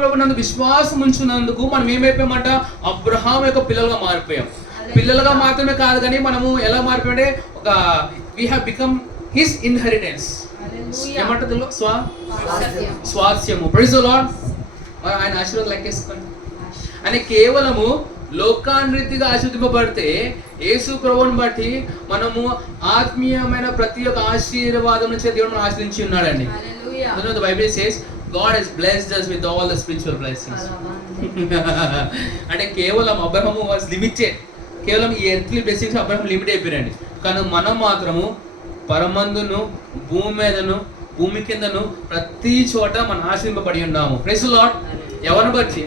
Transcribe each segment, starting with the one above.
ప్రభునందు విశ్వాసం ఉంచినందుకు మనం ఏమైపోయామంట, అబ్రహాం యొక్క పిల్లలుగా మారిపోయాం. పిల్లలుగా మాత్రమే కాదు కానీ మనము ఎలా మారిపోయామంటే ఒక we have become his inheritance. ఏమంటది స్వాస్యము. Praise the lord. ఆయన ఆశీర్వాదం లెక్కేసుకోండి. అని కేవలము లోకాన్రీతిగా ఆశీర్వదింపబడితే యేసు ప్రభువుని బట్టి మనము ఆత్మీయమైన ప్రతి ఒక్క ఆశీర్వాదం నుంచి దేవుడు మనం ఆశ్రయించి ఉన్నాడండి. The Bible says God has blessed us with all the spiritual blessings. అంటే కేవలం అబ్రహాము వాస్ లిమిటెడ్. కేవలం ఈ ఎర్త్లీ బ్లెస్సింగ్స్ అబ్రహాం లిమిట్ అయిపోయారండి. కానీ మనం మాత్రము పరమందును, భూమి మీదను, భూమి కిందను ప్రతి చోట మనం ఆశ్రయింపబడి ఉన్నాము. Praise the lord. ఎవరిని బట్టి?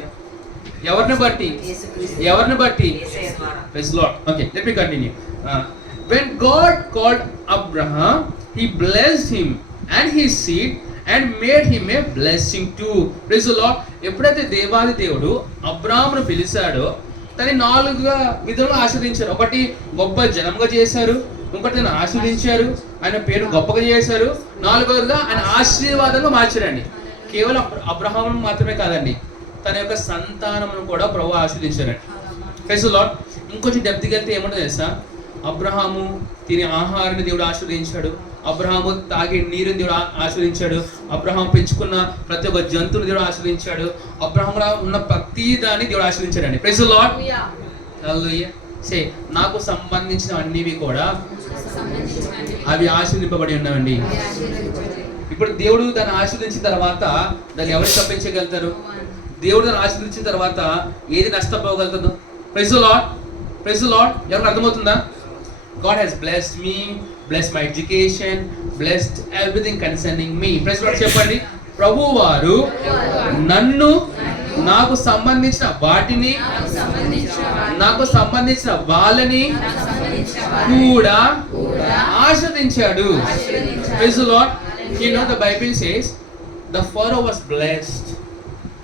Praise the Lord. Okay, let me continue. When God called Abraham, he blessed him and his seed and made him a blessing too. Praise the Lord. ఎప్పుడైతే దేవాది దేవుడు అబ్రాహామును పిలిచాడో తను 4 విధంగా ఆశీర్వదించారు. ఒకటి గొప్ప జనంగా చేశారు, ఇంకొకటి ఆయన ఆశీర్వదించారు, ఆయన పేరు గొప్పగా చేశారు, 4వదిగా ఆయన ఆశీర్వాదంగా మార్చారండి. కేవలం అబ్రహామును మాత్రమే కాదండి, తన యొక్క సంతానమును కూడా ప్రభువు ఆశీర్వదించారండి. Praise the lord. ఇంకొంచెం డెప్త్కి వెళ్తే ఏమంటో తెలుసా, అబ్రహాము తినే ఆహారాన్ని దేవుడు ఆశీర్వదించాడు, అబ్రహాము తాగే నీరుని దేవుడు ఆశీర్వదించాడు, అబ్రహాం పెంచుకున్న ప్రతి ఒక్క జంతువుని దేవుడు ఆశీర్వదించాడు, అబ్రహాంలో ఉన్న ప్రతి దాన్ని దేవుడు ఆశీర్వదించాడండి. Praise the Lord. Hallelujah. Say నాకు సంబంధించిన అన్నివి కూడా అవి ఆశీర్వదింపబడి ఉన్నాయండి. ఇప్పుడు దేవుడు దాన్ని ఆశీర్వదించిన తర్వాత దాన్ని ఎవరు తప్పించగలుగుతారు? దేవుడు దాన్ని ఆశీర్వదించిన తర్వాత ఏది నష్టపోగలుగుతుందో? Praise the lord. Praise the Lord. ఎవరికి అర్థమవుతుందా? God has blessed me, blessed my education, blessed everything concerning me. Praise the lord చెప్పండి. ప్రభువు వారు నన్ను, నాకు సంబంధించిన వాటిని, నాకు సంబంధించిన వాళ్ళని కూడా ఆశీర్వదించాడు. Praise the lord. You know the Bible says the Pharaoh was blessed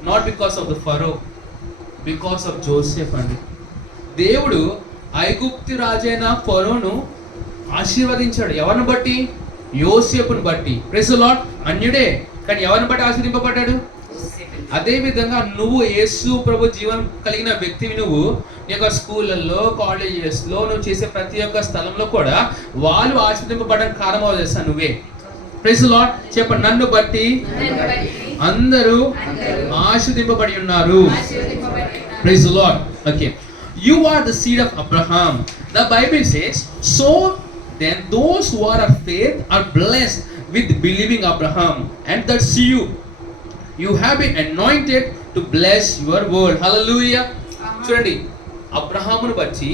not because of the Pharaoh, because of Joseph అండి. దేవుడు ఐగుప్తు రాజైన ఫరోను ఆశీర్వదించాడు. ఎవరిని బట్టి? యోసేపుని బట్టి. Praise the lord. అన్యుడే కానీ ఎవరిని బట్టి ఆశీర్వదింపబడ్డాడు? అదే విధంగా నువ్వు యేసు ప్రభు జీవం కలిగిన వ్యక్తివి. నువ్వు నీ యొక్క స్కూళ్ళల్లో, కాలేజెస్లో, నువ్వు చేసే ప్రతి ఒక్క స్థలంలో కూడా వాళ్ళు ఆశీర్వదింపబడడానికి కారణం చేస్తాను నువ్వే. Praise the lord. చెప్పండి. నన్ను బట్టి అందరూ ఆశీర్వదింపబడి ఉన్నారు. Praise the lord. Okay. You are the seed of Abraham. The Bible says, so then those who are of faith are blessed with believing Abraham, and that's you. You have been anointed to bless your world. Hallelujah. చూడండి, అబ్రహామును బట్టి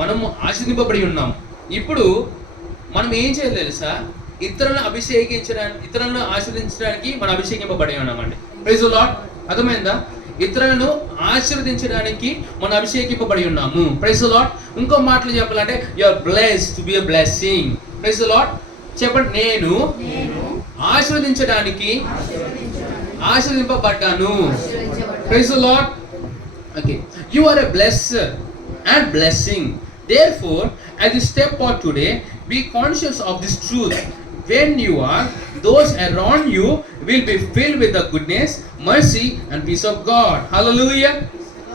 మనము ఆశీర్వదింపబడి ఉన్నాం. ఇప్పుడు మనం ఏం చేయాలి తెలుసా? ఇతరులను అభిషేకించడానికి, ఇతరులను ఆశీర్వదించడానికి మనం అభిషేకింపబడి ఉన్నామండి. Praise the Lord. అర్థమైందా? ఇతరులను ఆశీర్వదించడానికి మనం అభిషేకింపబడి ఉన్నాము. Praise the Lord. ఇంకో మాటలు చెప్పాలంటే you are blessed to be a blessing. Praise the lord. చెప్పండి. నేను ఆశీర్వదించడానికి ఆశీర్వదింపబడ్డాను. Praise the lord. Okay. You are a blesser and blessing. Therefore, as you step out today, be conscious of this truth. When you are, those around you will be filled with the goodness, mercy and peace of God. Hallelujah.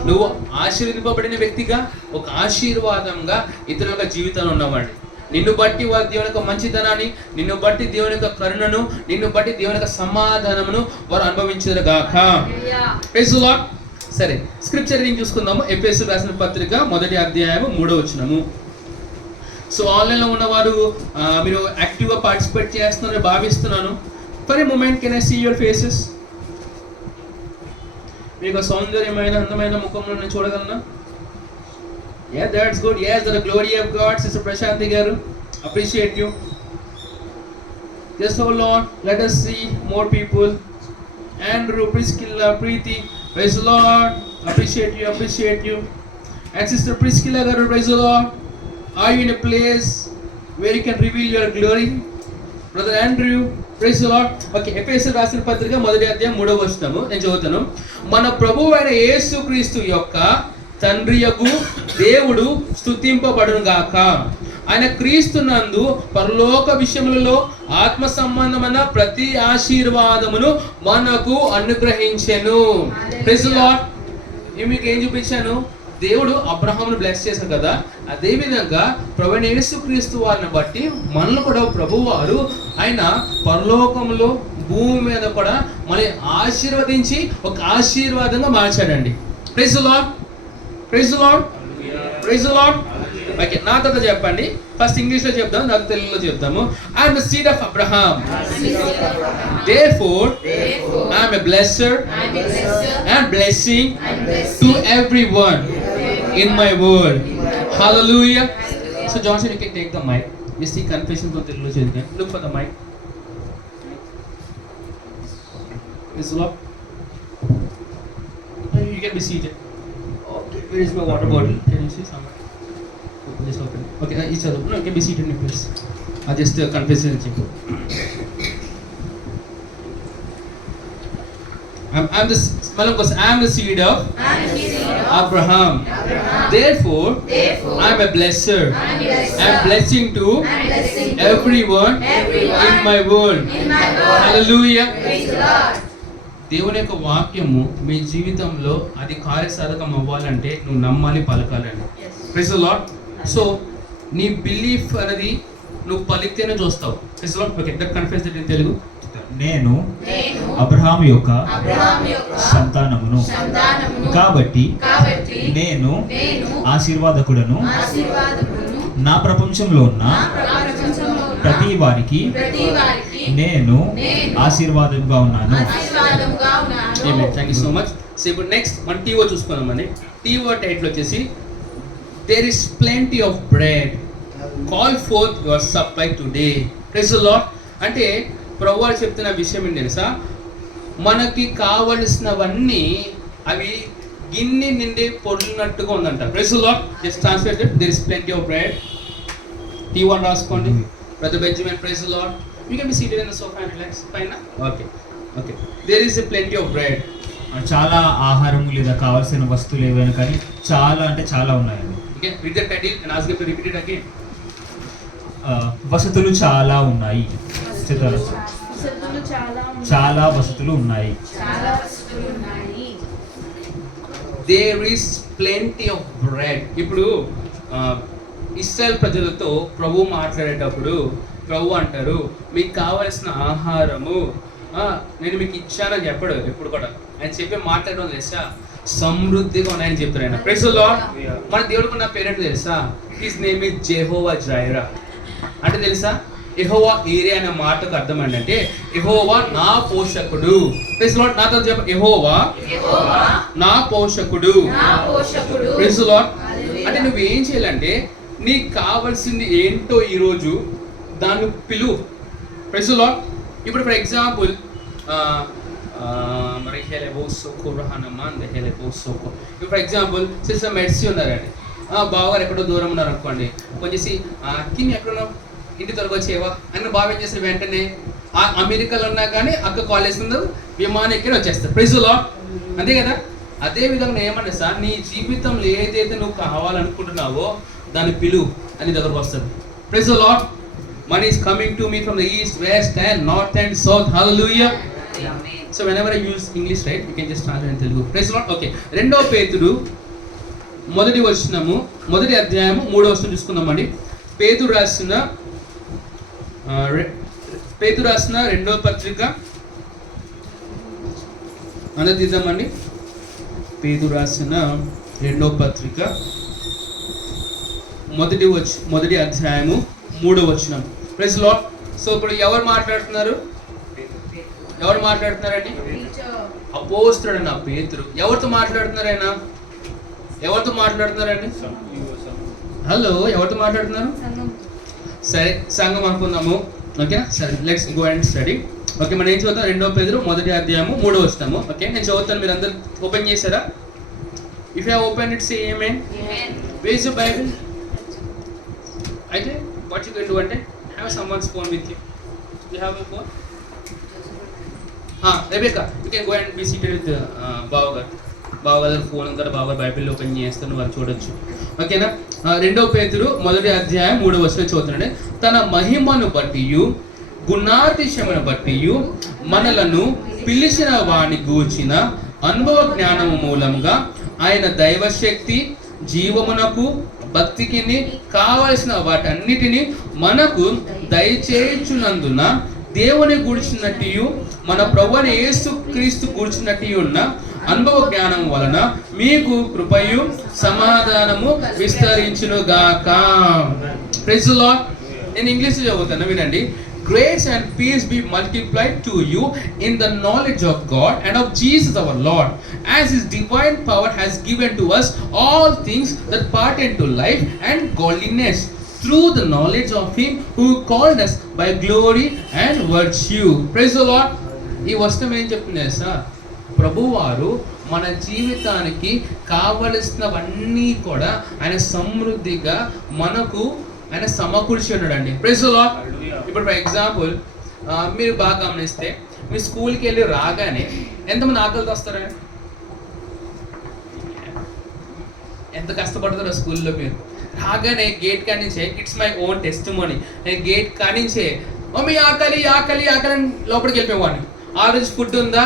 నువ్వు ఆశీర్వదింపబడిన వ్యక్తిగా, ఒక ఆశీర్వాదంగా ఇతరుల జీవితంలో ఉన్నవాడి. నిన్ను బట్టి వారి దేవుని యొక్క మంచితనాన్ని, నిన్ను బట్టి దేవుని యొక్క కరుణను, నిన్ను బట్టి దేవుని యొక్క సమాధానమును వారు అనుభవించుదురు గాక. Praise the lord. సరే, స్క్రిప్చర్ రీడింగ్ చూసుకుందాము. ఎఫెసీయులకు రాసిన పత్రిక 1వ అధ్యాయము 3వ వచనము. సో ఆన్లైన్లో ఉన్నవారు మీరు యాక్టివ్గా పార్టిసిపేట్ చేస్తున్నారని భావిస్తున్నాను. For a moment can I see your faces? మీకు సౌందర్యమైన అందమైన ముఖంలో నేను చూడగలనా? Yeah, that's good. Yes, the glory of God. Sister Prashanti garu, appreciate you. Just hold on. Let us see more people. Andrew, Priscilla, Preeti, praise the Lord. Appreciate you. And Sister Priscilla garu, praise the Lord. Are you in a place where you can reveal your glory? Brother Andrew, praise the Lord. Okay, ఎఫెసీయులకు రాసిన పత్రిక 1వ అధ్యాయం 3వ వచనము నేను చదువుతాను. మన ప్రభువైన యేసుక్రీస్తు యొక్క తండ్రియగు దేవుడు స్తుతింపబడును గాక. ఆయన క్రీస్తునందు పరలోక విషయములలో ఆత్మ సంబంధమైన ప్రతి ఆశీర్వాదమును మనకు అనుగ్రహించెను. Praise the lord. మీకు ఏం చూపించాను? దేవుడు అబ్రహామును బ్లెస్ చేశారు కదా, అదే విధంగా ప్రభువైన యేసుక్రీస్తు వారిని బట్టి మనల్ని కూడా ప్రభువారు ఆయన పరలోకంలో భూమి మీద కూడా మళ్ళీ ఆశీర్వదించి ఒక ఆశీర్వాదంగా మార్చాడండి. Praise the lord. Praise the lord. Praise the lord. Okay, నా తర్వాత చెప్పండి. ఫస్ట్ ఇంగ్లీష్లో చెప్తాము, నాకు తెలుగులో చెప్తాము. I'm the seed of Abraham, therefore I am a blesser and blessing to everyone in my world. Hallelujah. So Johnson, you can take the mic. Just see confession from Telugu children. Look for the mic. Is Lord. You can be seated. Okay, where is my water bottle? Can you see somewhere? Just open. Okay, each other. No, you can be seated in place. I just confession check. I'm the seed of Abraham. Therefore, I'm a blesser. I'm blessing to everyone in my world. Hallelujah. దేవుని యొక్క వాక్యము మీ జీవితంలో అది కార్యసాధకం అవ్వాలంటే నువ్వు నమ్మాలి, పలకాలని. Praise the Lord. So నీ బిలీఫ్ అనేది నువ్వు పలికితేనే చూస్తావు. Praise the lord. Okay, that confess that in Telugu. నేను అబ్రహాము యొక్క సంతానమును కాబట్టి నేను ఆశీర్వాదకుడను. నా ప్రపంచంలో ఉన్న ప్రతి వారికి నేను ఆశీర్వాదంగా ఉన్నాను. Thank you so much. So ఇప్పుడు నెక్స్ట్ మన టీవో చూసుకున్నామని. టీవో టైటిల్ వచ్చేసి there is plenty of bread, call forth your supply today. Praise the lord. అంటే ప్రభువు చెప్తున్న విషయం ఏంటి తెలుసా? మనకి కావలసినవన్నీ అవి గిన్నె నిండి పొర్లినట్టుగా ఉందంట. Praise the lord. Just translated, there is plenty of bread. T1 రాసుకోండి. Brother Benjamin, praise the lord. You can be seated in the sofa and relax. Fine. Okay. Okay. There is a plenty of bread. చాలా ఆహారం లేదా కావాల్సిన వస్తువులు ఏవైనా కానీ చాలా అంటే చాలా ఉన్నాయండి. Okay. Read the title and ask them to repeat it again. వసతులు చాలా ఉన్నాయి. చాలా వసతులు ఉన్నాయి. There is plenty of bread. ఇప్పుడు ఇశ్రాయేల్ ప్రజలతో ప్రభు మాట్లాడేటప్పుడు ప్రభు అంటారు, మీకు కావలసిన ఆహారము నేను మీకు ఇచ్చానని చెప్పడు ఎప్పుడు కూడా. ఆయన చెప్పే మాట్లాడడం తెలుసా? సమృద్ధిగా ఉన్నాయని చెప్తారు ఆయన. Praise the lord. మన దేవుడికి ఉన్న పేరేంటి తెలుసా? His name is Jehovah Jireh. అంటే తెలుసా, యెహోవా ఈరే అనే మాటకు అర్థం ఏంటంటే యెహోవా నా పోషకుడు. Praise the lord. నాతో చెప్ప, యెహోవా నా పోషకుడు. Praise the lord. అంటే నువ్వు ఏం చేయాలంటే నీకు కావాల్సింది ఏంటో ఈరోజు దాన్ని పిలువు. Praise the lord. ఇప్పుడు ఫర్ ఎగ్జాంపుల్ ఇప్పుడు ఫర్ ఎగ్జాంపుల్ సిస్టర్ మెడ్సీ ఉన్నారండి, బావగారు ఎక్కడో దూరం ఉన్నారు అనుకోండి, కొంచెం అక్కిని ఎక్కడున్నావు, ఇంటి త్వరగా వచ్చేవా అని బాగా ఏం చేస్తారు, వెంటనే అమెరికాలో ఉన్నా కానీ అక్క కాలేజ్ ఉందో విమానం ఎక్కి వచ్చేస్తారు. Praise the lord. అంతే కదా. అదే విధంగా ఏమంటే సార్, నీ జీవితంలో ఏదైతే నువ్వు కావాలనుకుంటున్నావో దాన్ని పిలువు అని దగ్గరకు వస్తుంది. Praise the lord. Money is coming to me from the east, west and north and south. Hallelujah. Amen. So whenever I use English, right, you can just translate in Telugu. Praise the Lord. Okay. రెండో పేతురు మొదటి వచనము, మొదటి అధ్యాయము 3వ వచనం చూసుకుందామండి. పేతురు రాసిన రెండో పత్రిక అందరూ తీద్దామండి. పేతురు రాసిన రెండో పత్రిక మొదటి అధ్యాయము 3వ వచనం. Praise the Lord. సో ఇప్పుడు ఎవరు మాట్లాడుతున్నారండి? అపోస్తలుడైన పేతురు. ఎవరితో మాట్లాడుతున్నారైనా? హలో, ఎవరితో మాట్లాడుతున్నారు? సరే, సంఘం అనుకుందాము. ఓకే, సరే, let's go and study. Okay, మనం ఏం చదువుతాం? 2 పేతురు మొదటి అధ్యాయము 3వ వచనము. ఓకే, నేను చదువుతాను, మీరు అందరు ఓపెన్ చేశారా? If you open it, say amen. Where is your Bible? అయితే what you can do అంటే have someone's phone with you. You have a phone? Rebecca, you can go and be seated with Bavagar. బాబా దగ్గర phone కదా, బాబా Bible open చేస్తాను, వాళ్ళు చూడొచ్చు. ఓకేనా. 2 పేతురు 1వ అధ్యాయం 3వ వచనం చదువుతున్నాడు. తన మహిమను బట్టి గుణాతిశయమును బట్టి మనలను పిలిచిన వాని గూర్చిన అనుభవ జ్ఞానము మూలంగా ఆయన దైవశక్తి జీవమునకు భక్తికి కావలసిన వాటన్నిటిని మనకు దయచేయుచున్నందున దేవుని గూర్చినట్టు మన ప్రభువైన యేసుక్రీస్తు గూర్చినట్టు ఉన్న అనుభవ జ్ఞానం వలన మీకు కృపయు సమాధానము విస్తరించునుగాక. Praise the lord. నేను ఇంగ్లీష్ చదువుతాను, వినండి. Grace and peace be multiplied to you in the knowledge of God and of Jesus our Lord, as His divine power has given to us all things that pertain to life and godliness, through the knowledge of Him who called us by glory and virtue. Praise the Lord. ఈ వచనం ఏం చెప్తుంది sir? ప్రభువారు మన జీవితానికి కావలసినవన్నీ కూడా ఆయన సమృద్ధిగా మనకు ఆయన సమకూర్చి ఉన్నాడండి. Praise the lord. ఇప్పుడు ఫర్ ఎగ్జాంపుల్ మీరు బాగా గమనిస్తే మీ స్కూల్కి వెళ్ళి రాగానే ఎంతమంది ఆకలితో వస్తారా? ఎంత కష్టపడతారో స్కూల్లో. మీరు రాగానే గేట్ కానించే, ఇట్స్ మై ఓన్ టెస్టిమోనీ, నేను గేట్ కానించే మమ్మీ ఆకలి ఆకలి ఆకలి అని లోపలికి వెళ్ళిపోయేవాడిని. ఆ రోజు ఫుడ్ ఉందా?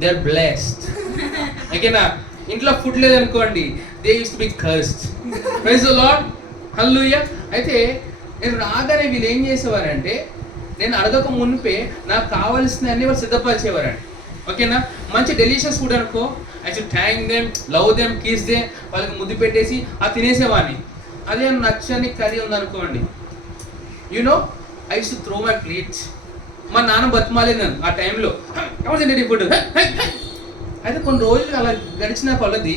They are blessed. ఓకేనా. ఇంట్లో ఫుడ్ లేదనుకోండి, they used to be cursed. Praise the Lord. Hallelujah. అయితే నేను రాగానే వీళ్ళు ఏం చేసేవారంటే, నేను అడగక మునిపే నాకు కావాల్సిన అన్ని వాళ్ళు సిద్ధపరిచేవారండి. ఓకేనా. మంచి డెలిషియస్ ఫుడ్ అనుకో, I should thank them, love them, kiss they, వాళ్ళకి ముద్దు పెట్టేసి అది తినేసేవాడిని. అదే నచ్చని కర్రీ ఉందనుకోండి, you know I use to throw my plates. మా నాన్న బతిమాలేదు నన్ను ఆ టైంలో, ఎవరు తింటే ఫుడ్. అయితే కొన్ని రోజులు అలా గడిచిన కొలది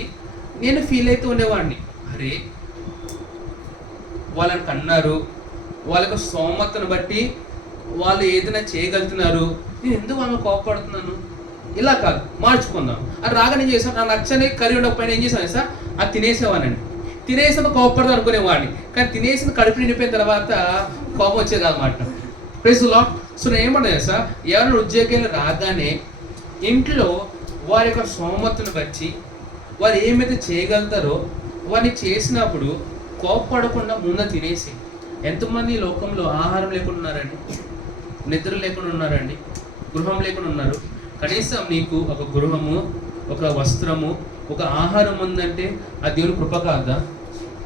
నేను ఫీల్ అవుతూ ఉండేవాడిని, అరే వాళ్ళని కన్నారు, వాళ్ళకు స్తోమతను బట్టి వాళ్ళు ఏదైనా చేయగలుగుతున్నారు, నేను ఎందుకు వాళ్ళని కోపడుతున్నాను? ఇలా కాదు, మార్చుకుందాం. అది రాగా నేను చేసాను, నాకు నచ్చని కర్రీ ఉండకపోయినా ఏం చేశాను సార్, అది తినేసేవాడిని. తినేసిన కోపడదాం అనుకునేవాడిని, కానీ తినేసిన కడుపు నిండిపోయిన తర్వాత కోపం వచ్చేది అన్నమాట. Praise the Lord. సో నేను ఏమన్నా సార్, ఎవరైనా ఉద్యోగాలు రాగానే ఇంట్లో వారి యొక్క స్తోమతను బట్టి వారు ఏమైతే చేయగలుగుతారో వారిని చేసినప్పుడు కోపపడకుండా ముందు తినేసి. ఎంతమంది ఈ లోకంలో ఆహారం లేకుండా ఉన్నారండి, నిద్ర లేకుండా ఉన్నారండి, గృహం లేకుండా ఉన్నారు. కనీసం నీకు ఒక గృహము, ఒక వస్త్రము, ఒక ఆహారం ఉందంటే అది దేవుని కృప కాదా?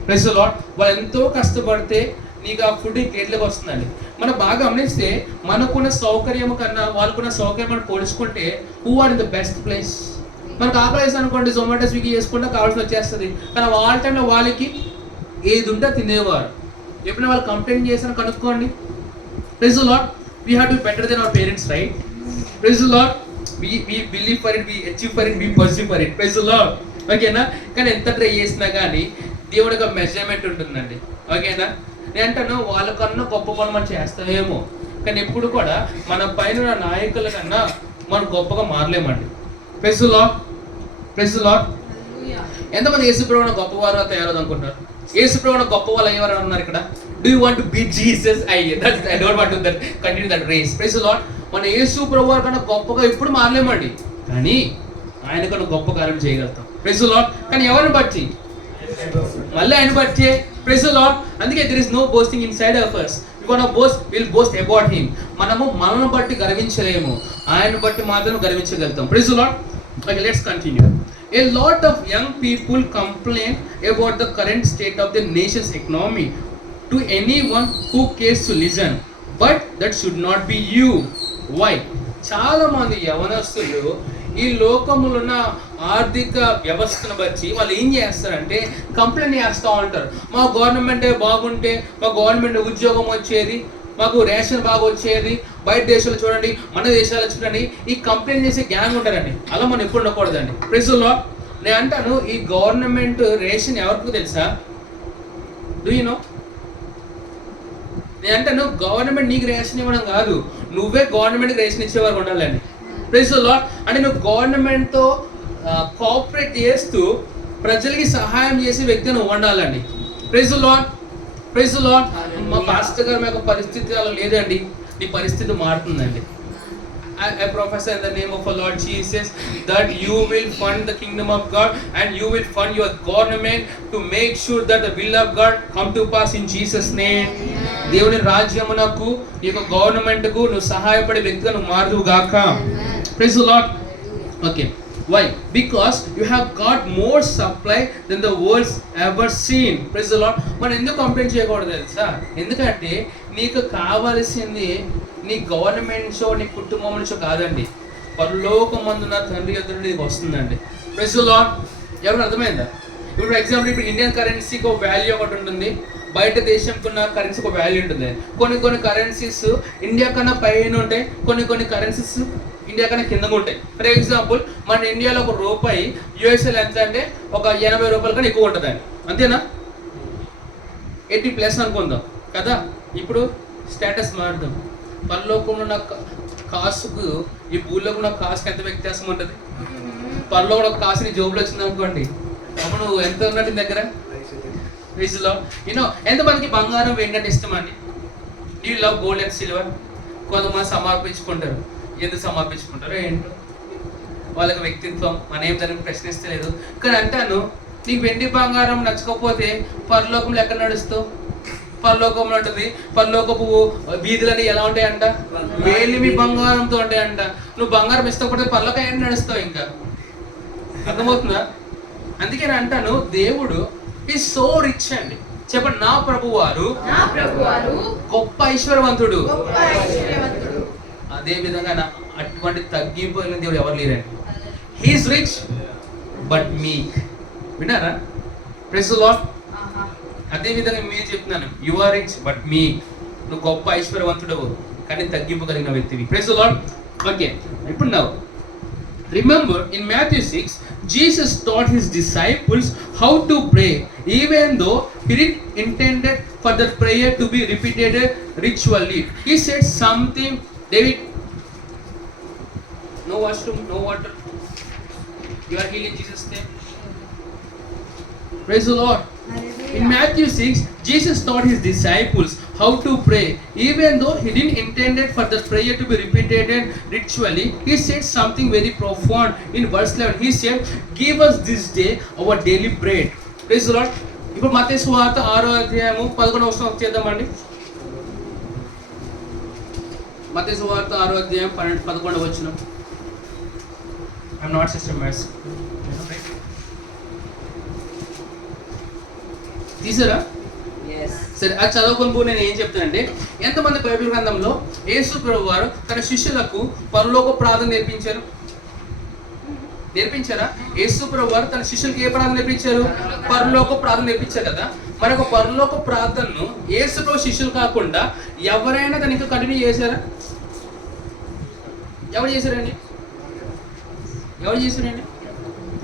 Praise the lord. వాళ్ళు ఎంతో కష్టపడితే నీకు ఆ ఫుడ్ గేట్లోకి వస్తుందండి. మనం బాగా గమనిస్తే మనకున్న సౌకర్యం కన్నా వాళ్ళకున్న సౌకర్యం మనం పోల్చుకుంటే who are in the best place. మనకు ఆకలేసి అనుకోండి, జొమాటో స్విగ్గీ చేసుకుంటే కావాల్సి వచ్చేస్తుంది, కానీ వాళ్ళ టైంలో వాళ్ళకి ఏది ఉంటే తినేవారు. ఎప్పుడైనా వాళ్ళు కంప్లైంట్ చేసినా కనుక్కోండి. Praise the lord. We have to be better than our parents, right? Praise the lord. we believe for it, we achieve for it, we pursue for it. Praise the Lord. ఓకేనా. కానీ ఎంత try చేసినా కానీ దేవుడి యొక్క measurement ఉంటుందండి. ఓకేనా. నేను అంటాను వాళ్ళకన్నా గొప్ప పనులు మనం చేస్తామేమో, కానీ ఎప్పుడు కూడా మన పైన నాయకుల కన్నా మనం గొప్పగా మారలేమండి. Praise the lord. Praise the Lord. ఎంతమంది యేసుప్రభువుని గొప్పవారు తయారవుదాం అనుకుంటున్నారు? యేసుప్రభువుని గొప్ప వాళ్ళు అయ్యేవారు ఉన్నారు ఇక్కడ. Do you want to beat Jesus? I don't want to that continue that race. Praise the lord. మన యేసుప్రభువు కన్నా గొప్పగా ఎప్పుడు మారలేమండి, కానీ ఆయన కన్నా గొప్ప కార్యం చేయగలుగుతాం. Praise the lord. కానీ ఎవరిని బట్టి? మళ్ళీ ఆయన బట్టి. Praise the lord. అందుకే there is no boasting inside of us. We want to boast, we'll boast about him. మనము మనల్ని బట్టి గర్వించలేము, ఆయన బట్టి మాత్రం గర్వించగలుగుతాం. Praise the Lord. Okay, let's continue. A lot of young people complain about the current state of the nation's economy to anyone who cares to listen, but that should not be you. Why? చాలా మంది యవనస్తులు ఈ లోకములో ఉన్న ఆర్థిక వ్యవస్థను బట్టి వాళ్ళు ఏం చేస్తారంటే కంప్లైంట్ చేస్తూ ఉంటారు. మా గవర్నమెంటే బాగుంటే, మా గవర్నమెంట్ ఉద్యోగం వచ్చేది, మాకు రేషన్ బాగా వచ్చేది, బయట దేశాలు చూడండి, మన దేశాలు చూడండి, ఈ కంప్లైంట్ చేసే గ్యాంగ్ ఉంటారండి. అలా మనం ఎప్పుడు ఉండకూడదండి. Praise the lord. నేను అంటాను ఈ గవర్నమెంట్ రేషన్ ఎవరికి తెలుసా? Do you know? నేను అంటాను గవర్నమెంట్ నీకు రేషన్ ఇవ్వడం కాదు, నువ్వే గవర్నమెంట్కి రేషన్ ఇచ్చేవారు ఉండాలండి. Praise the lord. అంటే నువ్వు గవర్నమెంట్తో కోఆపరేట్ చేస్తూ ప్రజలకి సహాయం చేసే వ్యక్తి నువ్వు ఉండాలండి. Praise the lord. Praise the lord. మా పాస్టర్ గారు మాకు పరిస్థితి అలా లేదండి, నీ పరిస్థితి మారుతుందండి. I prophesy in the name of our Lord Jesus that you will fund the kingdom of God and you will fund your government to make sure that the will of God come to pass in Jesus name. దేవుని రాజ్యమునకు ఈ యొక్క government కు నువ్వు సహాయపడే వ్యక్తిగా నువ్వు మారుదువు గాక. Praise the lord. Okay, why? Because you have got more supply than the world's ever seen. Praise the Lord. మనం ఎందుకు కంప్లైంట్ చేయకూడదు తెలుసా? ఎందుకంటే నీకు కావాల్సింది నీ గవర్నమెంట్ షో, నీ కుటుంబం నుంచో కాదండి, పరలోకమందున తండ్రి ఎదురు నీకు వస్తుందండి. Praise the lord. ఎవరు అర్థమైందా? ఇప్పుడు ఫర్ ఎగ్జాంపుల్ ఇప్పుడు ఇండియన్ కరెన్సీకి ఒక వాల్యూ ఒకటి ఉంటుంది, బయట దేశంకి ఉన్న కరెన్సీకి ఒక వాల్యూ ఉంటుంది. కొన్ని కరెన్సీస్ ఇండియా కన్నా పైన ఉంటాయి, కొన్ని కరెన్సీస్ ఇండియా కన్నా కిందగా ఉంటాయి. ఫర్ ఎగ్జాంపుల్ మన ఇండియాలో ఒక రూపాయి యూఎస్ఏలో ఎంత అంటే ఒక 80 రూపాయల కన్నా ఎక్కువ ఉంటుంది, అంతేనా? 80+ అనుకుందాం కదా. ఇప్పుడు స్టేటస్ మారుదాం. పరలోకంలో ఉన్న కాసుకు ఈ భూలోకి ఉన్న కాసుకి ఎంత వ్యత్యాసం ఉంటుంది? పరలోకంలో ఒక కాసు నీ జోబులో వచ్చింది అనుకోండి, అప్పుడు నువ్వు ఎంత ఉన్నట్టు నీ దగ్గర వీజ్లో ఎంతమందికి బంగారం వెండి అంటే ఇష్టం అండి? You love gold and silver. కొంతమంది సమర్పించుకుంటారు. ఎందుకు సమర్పించుకుంటారో ఏంటో, వాళ్ళకి వ్యక్తిత్వం, మన ఏం దాన్ని ప్రశ్నిస్తలేదు. కానీ అంటాను, నీకు వెండి బంగారం నచ్చకపోతే పరలోకంలో ఎక్కడ నడుస్తావు? పరలోకంలో ఉంటుంది, పరలోకపు వీధులని ఎలా ఉంటాయంట? వేలిమి బంగారంతో ఉంటాయంట. నువ్వు బంగారం ఇష్టపడితే పరలోకం ఏంటి నడుస్తావు? ఇంకా అర్థమవుతుందా? అందుకే నేను అంటాను, దేవుడు ఈజ్ సో రిచ్ అండి. చెప్పండి, నా ప్రభువారు గొప్ప ఐశ్వర్యవంతుడు. అదే విధంగా అటువంటి తగ్గింపు దేవుడు ఎవరు లేరండి. He's rich but meek. విన్నారా? Praise the lord. అదే విధంగా మీరు చెప్తున్నాను, యు ఆర్ రిచ్ బట్ మీక్. నువ్వు గొప్ప ఐశ్వర్యవంతుడు కానీ తగ్గింపు కలిగిన వ్యక్తివి. Praise the lord. ఓకే, ఇప్పుడు now remember in Matthew 6, Jesus taught his disciples how to pray, even though he didn't intended for the prayer to be repeated ritually. He said something, David, no washroom, no water, you are healed in Jesus' name. Praise the Lord. In Matthew 6, Jesus taught his disciples how to pray, even though he didn't intended for the prayer to be repeated ritually. He said something very profound in verse 11. He said, give us this day our daily bread. Praise the Lord. ఇప్పుడు మత్తయి సువార్త 6వ అధ్యాయము 11వ వచనం చేద్దామండి. మత్తయి సువార్త 6వ అధ్యాయం 11వ వచనం. I'm not Sister Mercy. తీసారా? సరే, అది చదువుకొని నేను ఏం చెప్తానంటే, ఎంతమంది బైబిల్ గ్రంథంలో యేసు ప్రభువు వారు తన శిష్యులకు పరలోక ప్రార్థన నేర్పించారా? యేసు ప్రభువు వారు తన శిష్యులకు ఏ ప్రార్థన నేర్పించారు? పరలోక ప్రార్థన నేర్పించారు కదా. మరి ఒక పరలోక ప్రార్థనను యేసు ప్రభు శిష్యులు కాకుండా ఎవరైనా దానికి కంటిన్యూ చేశారా? ఎవరు చేశారండి?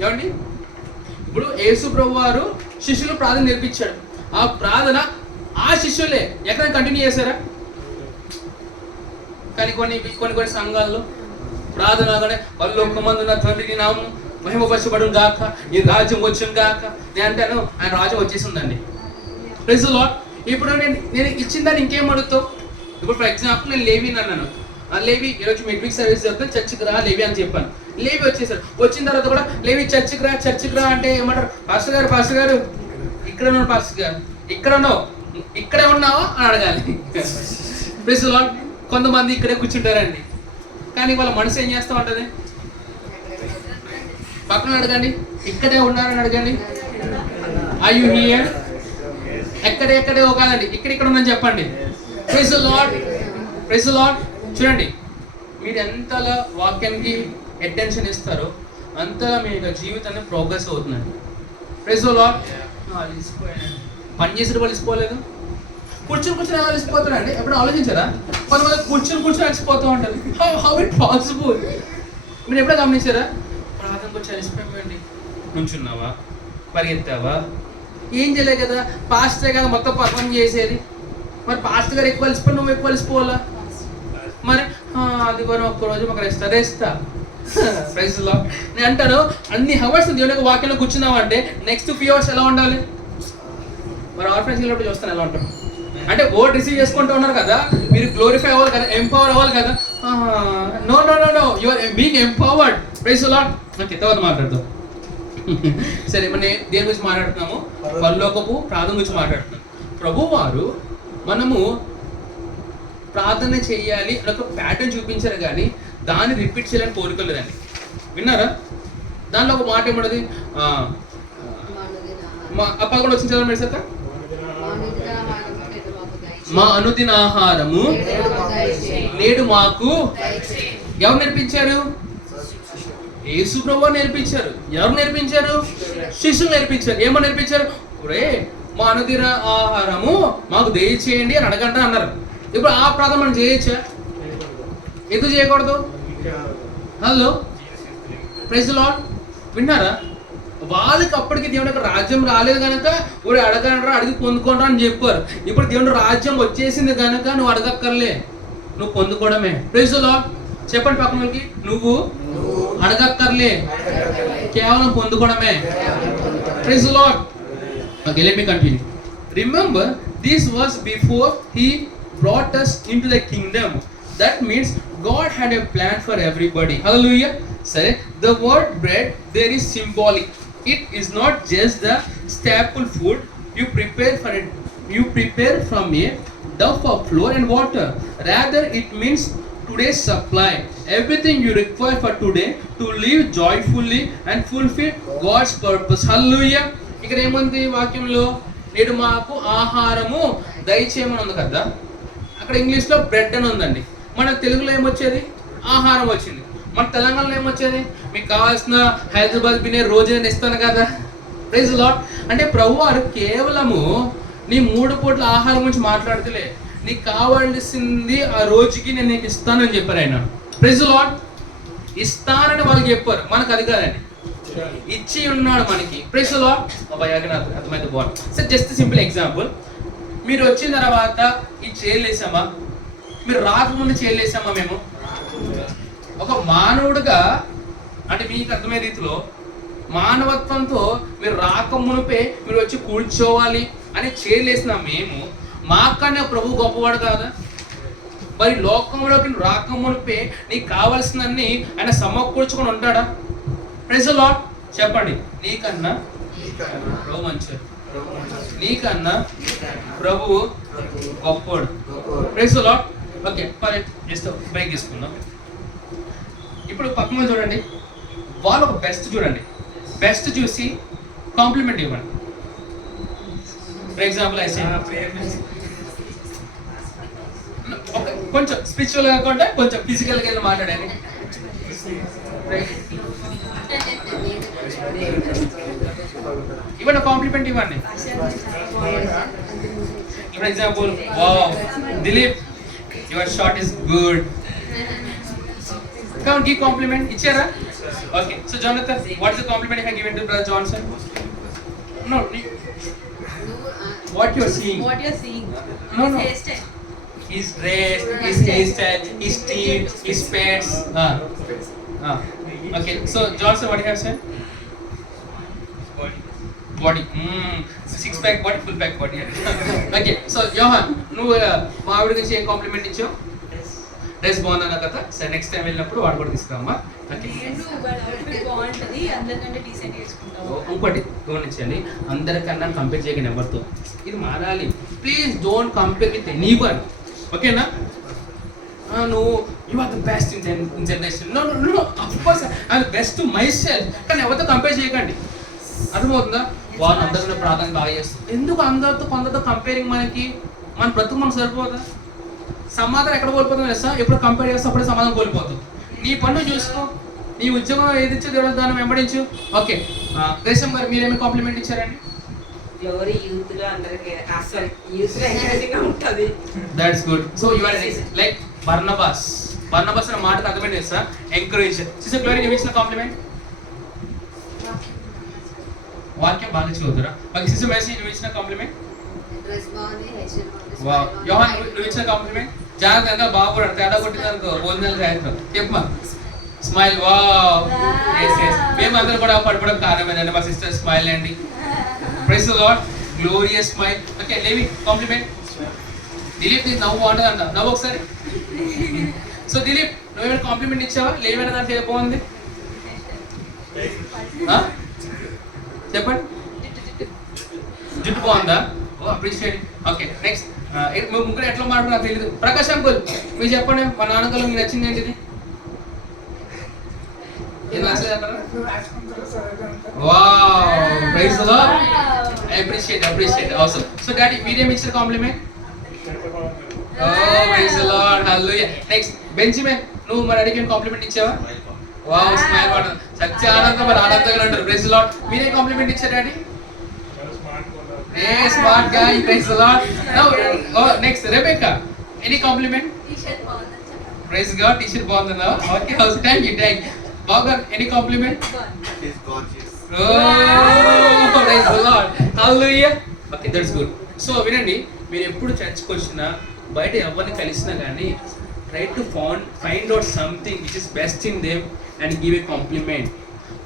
ఏమండి? ఇప్పుడు యేసు ప్రభు వారు శిష్యులు ప్రార్థన నేర్పించాడు. ఆ ప్రార్థన ఆ శిష్యులే ఎక్కడైనా కంటిన్యూ చేశారా? కానీ కొన్ని సంఘాల్లో ప్రార్థన అనగానే పరలోకమందున్న తండ్రి నామం మహిమపరచబడును గాక, ఈ రాజ్యం వచ్చును గాక. నేను అంటాను, ఆయన రాజ్యం వచ్చేసిందండి. Praise the lord. ఇప్పుడు నేను ఇచ్చిన దాన్ని ఇంకేం అడుగుతావు? ఇప్పుడు ఫర్ ఎగ్జాంపుల్ నేను లేవి అన్నాను, లేవి ఈరోజు మిడ్ వీక్ సర్వీస్ చెప్తాను, చర్చికి రా లేవి అని చెప్పాను. లేవి వచ్చేసాడు. వచ్చిన తర్వాత కూడా లేవి చర్చికి రా అంటే ఏమంటారు? పాస్టర్ గారు ఇక్కడ ఉన్నాడు, పాస్టర్ గారు ఇక్కడే ఉన్నావా అని అడగాలి. Praise the lord. కొంతమంది ఇక్కడే కూర్చుంటారండి, కానీ వాళ్ళ మనసు ఏం చేస్తూ ఉంటుంది? పక్కన అడగండి, ఇక్కడే ఉన్నారని అడగండి. Are you here? ఎక్కడే కాదండి, ఇక్కడ ఉందని చెప్పండి. Praise the lord. చూడండి, మీరు ఎంతలా వాక్యానికి అటెన్షన్ ఇస్తారో అంతలా మీ యొక్క జీవితాన్ని ప్రోగ్రెస్ అవుతుందండి. Praise the lord. పని చేసిన వాళ్ళు ఇసిపోలేదు, కూర్చొని ఎలా ఇసిపోతారండి? ఎప్పుడు ఆలోచించారా? కొంతమంది కూర్చొని అలసిపోతూ ఉంటారు. How it possible? మీరు ఎప్పుడో గమనించారా? ప్రార్థనకు వచ్చి అలసిపోయండి, నుంచున్నావా, పరిగెత్తావా, ఏం చేయలేదు కదా, పాస్టర్ కదా మొత్తం పర్ఫార్మ్ చేసేది. మరి పాస్టర్ గారు ఎక్కువ అలసిపోయి నువ్వు ఎక్కువ అలసిపోవాలా? మరి అది కూడా ఒక్కరోజు మాకు రెస్టా. Praise the lord. నేను అంటాను, అన్ని హవర్స్ దేవుని యొక్క వాక్యంలో కూర్చున్నావా అంటే నెక్స్ట్ ఫ్యూ అవర్స్ ఎలా ఉండాలి? మరి ఆర్ఫనెన్స్ వెళ్ళినప్పుడు చూస్తాను ఎలా ఉంటాం అంటే వర్డ్ రిసీవ్ చేసుకుంటూ ఉన్నారు కదా, మీరు గ్లోరిఫై అవ్వాలి కదా, ఎంపవర్ అవ్వాలి కదా. No no no no you are being empowered. Praise the lord. Okay, తర్వాత మాట్లాడదాం. సరే, మన దేని గురించి మాట్లాడుతున్నాము? పరలోకపు ప్రార్థన గురించి మాట్లాడుతున్నాం. ప్రభువారు మనము ప్రార్థన చేయాలి అని ఒక ప్యాటర్న్ చూపించారు, కానీ దాన్ని రిపీట్ చేయాలని కోరుకోలేదండి. విన్నారా? దానిలో ఒక మాట ఏమన్నది? మా అప్ప కూడా వచ్చిన చదవండి సార్. మా అనుదిన ఆహారము నేడు మాకు. ఎవరు నేర్పించారు? యేసు ప్రభువు నేర్పించారు. ఎవరు నేర్పించారు? శిష్యులు నేర్పించారు. ఏమో నేర్పించారు? ఒరే, మా అనుదిన ఆహారము మాకు దయచేయండి అని అడగండి అన్నారు. ఇప్పుడు ఆ ప్రార్థన మనం చేయొచ్చా? ఎందుకు చేయకూడదు? Hello, praise the Lord. విన్నారా? వాళ్ళకి అప్పటికి దేవుని యొక్క రాజ్యం రాలేదు కనుక ఊరు అడగండ్రా, అడిగి పొందుకోండి అని చెప్పారు. ఇప్పుడు దేవుని రాజ్యం వచ్చేసింది కనుక నువ్వు అడగక్కర్లే, నువ్వు పొందుకోవడమే. Praise the lord. చెప్పండి పక్కన వాళ్ళకి, నువ్వు అడగక్కర్లే, కేవలం పొందుకోవడమే. Praise the Lord. Okay, let me continue. Remember, this was before he brought us into the kingdom. That means God had a plan for everybody. Hallelujah. Say, the word bread there is symbolic. It is not just the staple food you prepare for it. You prepare from a dough of flour and water. Rather, it means today's supply. Everything you require for today to live joyfully and fulfill God's purpose. Hallelujah. ఇక్కడ ఏముంది వాక్యంలో? నేడు మాకు ఆహారము దయచేయమని ఉంది కదా. అక్కడ ఇంగ్లీష్లో బ్రెడ్ అని ఉందండి. మన తెలుగులో ఏమొచ్చేది? ఆహారం వచ్చింది. మన తెలంగాణలో ఏమొచ్చేది? మీకు కావాల్సిన హైదరాబాద్ బినే రోజు నేను ఇస్తాను కదా. Praise the lord. అంటే ప్రభువారు కేవలము నీ 3 పూట్ల ఆహారం గురించి మాట్లాడుతులే, నీకు కావాల్సింది ఆ రోజుకి నేను నీకు ఇస్తానని చెప్పారు ఆయన. Praise the Lord. ఇస్తానని వాళ్ళకి చెప్పారు, మనకు అది కాదండి, ఇచ్చి ఉన్నాడు మనకి. Praise the Lord. నాకు అర్థమైతే బాగుంది సార్. జస్ట్ సింపుల్ ఎగ్జాంపుల్, మీరు వచ్చిన తర్వాత ఈ చైర్లు వేసామా? మీరు రాకముందు చైర్లు వేసామా? మేము ఒక మానవుడుగా, అంటే మీకు అర్థమయ్యే రీతిలో మానవత్వంతో మీరు రాకమునిపే మీరు వచ్చి కూర్చోవాలి అని చైర్లు వేసిన మేము, మాకన్నా ప్రభు గొప్పవాడు కాదా? మరి లోకంలోకి రాకమునిపే నీకు కావాల్సినన్ని ఆయన సమకూర్చుకొని ఉంటాడా? Praise the lord. చెప్పండి, నీకన్నా ప్రభు మంచివాడు, నీకన్నా ప్రభు గొప్పవాడు. Praise the lord. ఓకే, మరి జస్ట్ బ్రేక్ తీసుకుందాం. ఇప్పుడు పక్కన చూడండి, వాళ్ళు ఒక బెస్ట్ చూడండి, బెస్ట్ చూసి కాంప్లిమెంట్ ఇవ్వండి. ఫర్ ఎగ్జాంపుల్ ఐ సే, కొంచెం స్పిరిచువల్ కాకుండా కొంచెం ఫిజికల్గా వెళ్ళి మాట్లాడండి. ఇవ్వండి, కాంప్లిమెంట్ ఇవ్వండి. For example, wow Dilip, your shot is good. Come give compliment. ఇచ్చారా? Okay. So Jonathan, what is the compliment you have given to Brother Johnson? No. What you are seeing? What you are seeing? No. Hairstyle. His dress, his hairstyle, his teeth, his pets. Okay. So Johnson, what you have said? Body. Six pack body, full pack body. Okay. So Johan, నువ్వు మా ఆవిడ నుంచి ఏం complement ఇచ్చావు? Dress బాగుందన్న కదా. సరే, next time వెళ్ళినప్పుడు వాడు కూడా తీసుకురామ్మా. ఇంకోటి గమనించండి, అందరికన్నా కంపేర్ చేయకండి ఎవరితో. ఇది మారాలి. Please don't compare with anyone. ఓకేనా? నువ్వు you are the best in generation. No no no, of course I am best to myself. కానీ ఎవరితో కంపేర్ చేయకండి. అర్థమవుతుందా? వాళ్ళు అందరిలో ప్రాధాన్యత బాగా చేస్తారు. ఎందుకు అందరితో కొందరితో కంపేరింగ్? మనకి మన బ్రతుకు మనకు సరిపోదా? సమాధానం ఎక్కడ కోల్పోతుంది తెలుసా? ఎప్పుడు కంపేర్ చేస్తే అప్పుడే సమాధానం కోల్పోతుంది. నీ పన్ను చూసుకో, నీ ఉద్యోగం ఏది ఇచ్చో దేవుడు దాన్ని వెంబడించు. ఓకే, రేషం గారు మీరేమి కాంప్లిమెంట్ ఇచ్చారండి? That's good. So you are like Barnabas. Barnabas అనే మాటకు అర్థమైంది తెలుసా? ఎంకరేజ్. సిస్టర్ గ్లోరీ, నువ్వు ఇచ్చిన కాంప్లిమెంట్? వాక్యం బాగా చదువుతారా? ఓకే, సిస్టర్ మెర్సీ, నువ్వు ఇచ్చిన కాంప్లిమెంట్? యోహాన్, నువ్వు ఇచ్చిన కాంప్లిమెంట్? జాగ్రత్తగా బాబు తేడా కొట్టిందనుకో భోజనాలు రాయడం. చెప్పమా, స్మైల్. వావ్, మేము అందరూ కూడా పడిపోవడం కారణమేనండి. మా సిస్టర్ స్మైల్ అండి. Praise the Lord. Glorious smile. Okay, Levi compliment. Dilip, నీ నవ్వు బాగుంటుంది అంట. నవ్వు ఒకసారి. సో దిలీప్, నువ్వేమైనా కాంప్లిమెంట్ ఇచ్చావా? లేవైనా దాంట్లో ఏ బాగుంది చెప్పండి. జుట్టు బాగుందా? ఓ అప్రిషియేట్. Okay next. ముగ్గురు ఎట్లా మాట్లాడు నాకు తెలియదు. ప్రకాష్ అంకుల్ మీరు చెప్పండి, మా నాన్నగారు మీకు నచ్చింది ఏంటిది? ఏం నచ్చలేదంటారా? Wow, praise the Lord. Appreciate also. So daddy మీరేం ఇచ్చారు compliment? Oh praise the Lord, hallelujah. Next Benjamin, నువ్వు మరి అడిగిన కాంప్లిమెంట్ ఇచ్చావా? వావ్, స్మైల్ వాడు సత్య ఆనందం మరి ఆనందంగా ఉంటారు. Praise the Lord. మీరేం కాంప్లిమెంట్ ఇచ్చారు daddy? Hey, smart guy, praise the Lord. Now, next, Rebecca. Any compliment? T-shirt బాగుంది. Praise God, T-shirt బాగుందా? Okay, thank you. Bhagar, any compliment? He's gorgeous. Oh, praise the Lord. Hallelujah. Okay, that's good. So, వినండి, మీరు ఎప్పుడు చర్చ్కి వచ్చినా బయట ఎవరిని కలిసినా కానీ try to find out something which is best in them and give a compliment.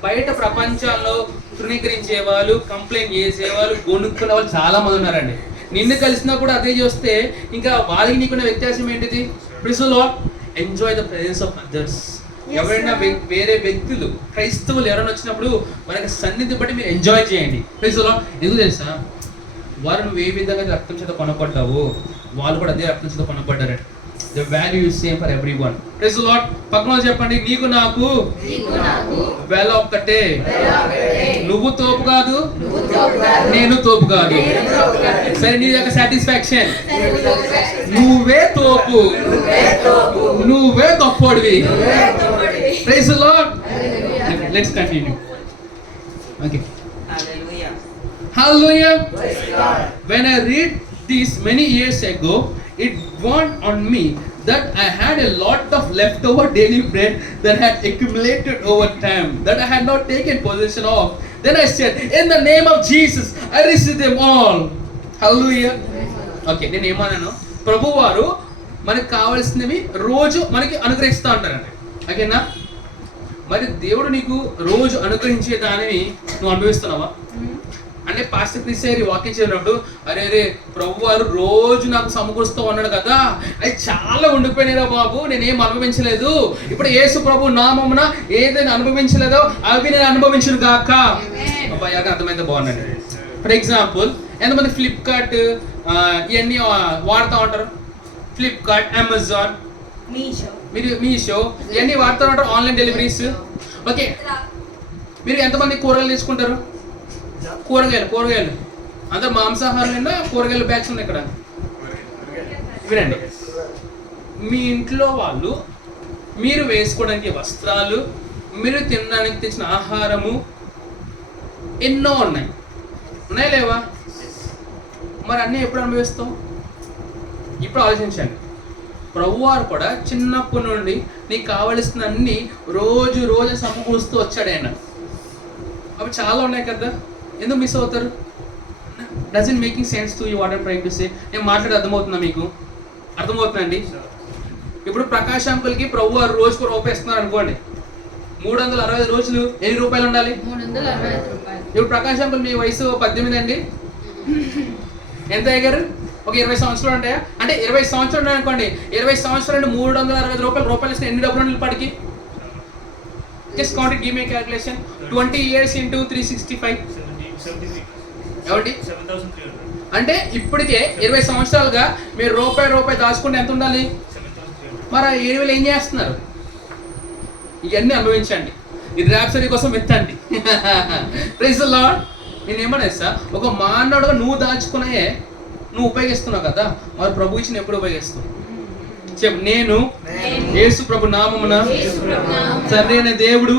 బయట ప్రపంచంలో తృణీకరించే వాళ్ళు, కంప్లైంట్ చేసేవాళ్ళు, గొనుక్కునే వాళ్ళు చాలా మంది ఉన్నారండి. నిన్ను కలిసినా కూడా అదే చేస్తే ఇంకా వాళ్ళకి నీకున్న వ్యత్యాసం ఏంటిది? Praise the Lord. Enjoy the presence of others. ఎవరైనా వేరే వ్యక్తులు, క్రైస్తవులు ఎవరైనా వచ్చినప్పుడు వాళ్ళకి సన్నిధి బట్టి మీరు ఎంజాయ్ చేయండి. Praise the Lord. ఎందుకు తెలుసా? వారు నువ్వు ఏ విధంగా రక్తం చేత కొనపడ్డావు, వాళ్ళు కూడా అదే రక్తం చేత కొనపడ్డారండి. The value is same for everyone. Praise the Lord. పక్కన చెప్పండి, నీకు నాకు వెల ఒక్కటే. నువ్వు తోపు కాదు, నేను తోపు కాదు. సరే, నీ యొక్క సాటిస్ఫాక్షన్, నువ్వే తోపు, నువ్వే గొప్పోడివి. Praise the Lord. Let's continue. Okay. Hallelujah. When I read this many years ago, it dawned on me that I had a lot of leftover daily bread that had accumulated over time, that I had not taken possession of. Then I said, in the name of Jesus, I receive them all. Hallelujah. Okay, నేను ఏమన్నాను? ప్రభు వారు మనకు కావాల్సినవి రోజు మనకి అనుగ్రహిస్తూ ఉంటారండి. ఓకేనా? మరి దేవుడు నీకు రోజు అనుగ్రహించే దానిని నువ్వు అనుభవిస్తున్నావా? అంటే పాస్టర్ క్రిస్టియన్ వాకింగ్ చేసినప్పుడు అరే ప్రభు వారు రోజు నాకు సమకూరుస్తూ ఉన్నాడు కదా, అది చాలా ఉండిపోయినారా బాబు, నేనేం అనుభవించలేదు. ఇప్పుడు యేసు ప్రభు నామమున ఏదైనా అనుభవించలేదో అవి నేను అనుభవించను గాక. అబ్బాయి అర్థమైతే బాగుందండి. ఫర్ ఎగ్జాంపుల్, ఎంతమంది ఫ్లిప్కార్ట్ ఇవన్నీ వాడుతూ ఉంటారు? ఫ్లిప్కార్ట్, అమెజాన్, మీషో ఇవన్నీ వాడుతూ ఉంటారు, ఆన్లైన్ డెలివరీస్. ఓకే, మీరు ఎంతమంది కూరగాయలు తీసుకుంటారు? కూరగాయలు అందరు మాంసాహారం, కూరగాయలు బ్యాగ్స్ ఉన్నాయి ఇక్కడ. వినండి, మీ ఇంట్లో వాళ్ళు మీరు వేసుకోవడానికి వస్త్రాలు, మీరు తినడానికి తెచ్చిన ఆహారము ఎన్నో ఉన్నాయి లేవా? మరి అన్నీ ఎప్పుడు అనుభవిస్తాం? ఇప్పుడు ఆలోచించండి. ప్రభువారు కూడా చిన్నప్పటి నుండి నీకు కావలసిన అన్ని రోజు సమకూరుస్తూ వచ్చాడు ఆయన. అవి చాలా ఉన్నాయి కదా, ఎందుకు మిస్ అవుతారు? Doesn't making sense to you what I'm trying to say. నేను మాట్లాడి అర్థమవుతుందా మీకు? అర్థమవుతుందండి. ఇప్పుడు ప్రకాష్ అంకుల్కి ప్రభు వారు రోజుకు రూపాయి ఇస్తున్నారు అనుకోండి, 365 రోజులు ఎన్ని రూపాయలు ఉండాలి? 365 రూపాయలు. ఇప్పుడు ప్రకాష్ అంకుల్ మీ వయసు 18 అండి, ఎంత అయ్యారు? ఒక 20 సంవత్సరాలు ఉంటాయా? అంటే 20 సంవత్సరాలు ఉన్నాయి అనుకోండి, 20 సంవత్సరాలు అంటే 365 రూపాయలు ఇస్తే ఎన్ని డబ్బులు ఉండాలి ఇప్పటికి? Just count it, give me calculation. 20 years into 365 ఏమండి? అంటే ఇప్పటికే 20 సంవత్సరాలుగా మీరు రూపాయి దాచుకుంటే ఎంత ఉండాలి? మరి 7,000 ఏం చేస్తున్నారు? ఇవన్నీ అనుభవించండి, ఈ ర్యాప్సరీ కోసం ఎత్తండి. Praise the lord. నేను ఏమనేస్తా, ఒక మానవుడుగా నువ్వు దాచుకునే నువ్వు ఉపయోగిస్తున్నావు కదా, మరి ప్రభు ఇచ్చిన ఎప్పుడు ఉపయోగిస్తావు? చెప్పు, నేను యేసు ప్రభు నామమున తండ్రి అయిన దేవుడు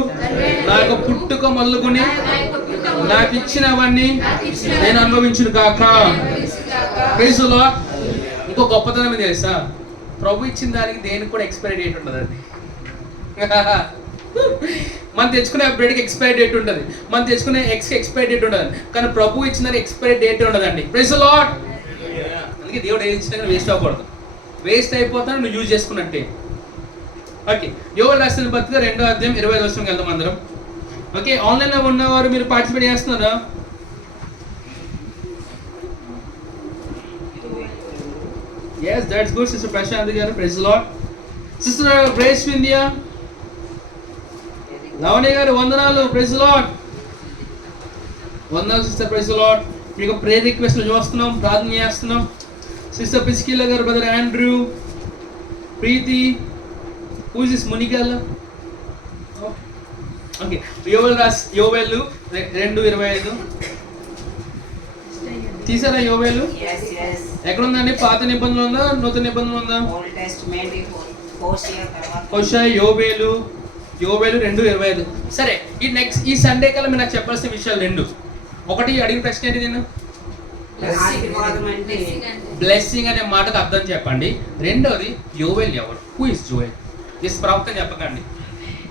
నాకు పుట్టుక మొదలుకొని నాకు ఇచ్చినవన్నీ నేను అనుభవించును కాక. Praise the Lord. ఇంకో గొప్పతనం ఏం తెలుసా? ప్రభు ఇచ్చిన దానికి దేనికి కూడా ఎక్స్పైరీ డేట్ ఉండదండి. మనం తెచ్చుకునే బ్రెడ్కి ఎక్స్పైరీ డేట్ ఉంటుంది, మనం తెచ్చుకునే ఎగ్స్కి ఎక్స్పైరీ డేట్ ఉండదు, కానీ ప్రభు ఇచ్చిన దానికి ఎక్స్పైరీ డేట్ ఉండదండి. Praise the lord. అందుకే దేవుడు ఏది ఇచ్చినా కానీ వేస్ట్ అవ్వకూడదు. వేస్ట్ అయిపోతాను నువ్వు యూజ్ చేసుకున్నట్టే. ఓకే, యోవేలు రాసిన పత్రిక 2వ అధ్యాయం 25వ వచనంకి వెళ్దాం అందరం. ఓకే, ఆన్లైన్లో ఉన్నవారు మీరు పార్టిసిపేట్ చేస్తున్నారా? Yes, that's good, Sister Prashant garu. Praise the Lord. Sister Grace Vindhya, Lavani garu వందనాలు, ప్రైజ్ లార్డ్. వందనాలు సిస్టర్, ప్రైజ్ లార్డ్. మీకు ప్రేయర్ రిక్వెస్ట్లు చూస్తున్నాం, ప్రార్థన చేస్తున్నాం. Sister Priscilla garu, brother Andrew, Preethi, who is this Munigala? Okay, యోవేలు 2:25 తీసారా? యోవేలు ఎక్కడ ఉందండి? పాత నిబంధన ఉందా, నూతన నిబంధన ఉందా? హోషేయ, యోవేలు 2:25. సరే, ఈ సండే కల్లా మీరు నాకు చెప్పాల్సిన విషయాలు 2. ఒకటి అడిగిన ప్రశ్న ఏంటి? నేను బ్లెస్సింగ్ అనే మాటకు అర్థం చెప్పండి. రెండోది యోవేల్ ఎవరు? Who is Joel? దిస్ ప్రవక్త చెప్పకండి.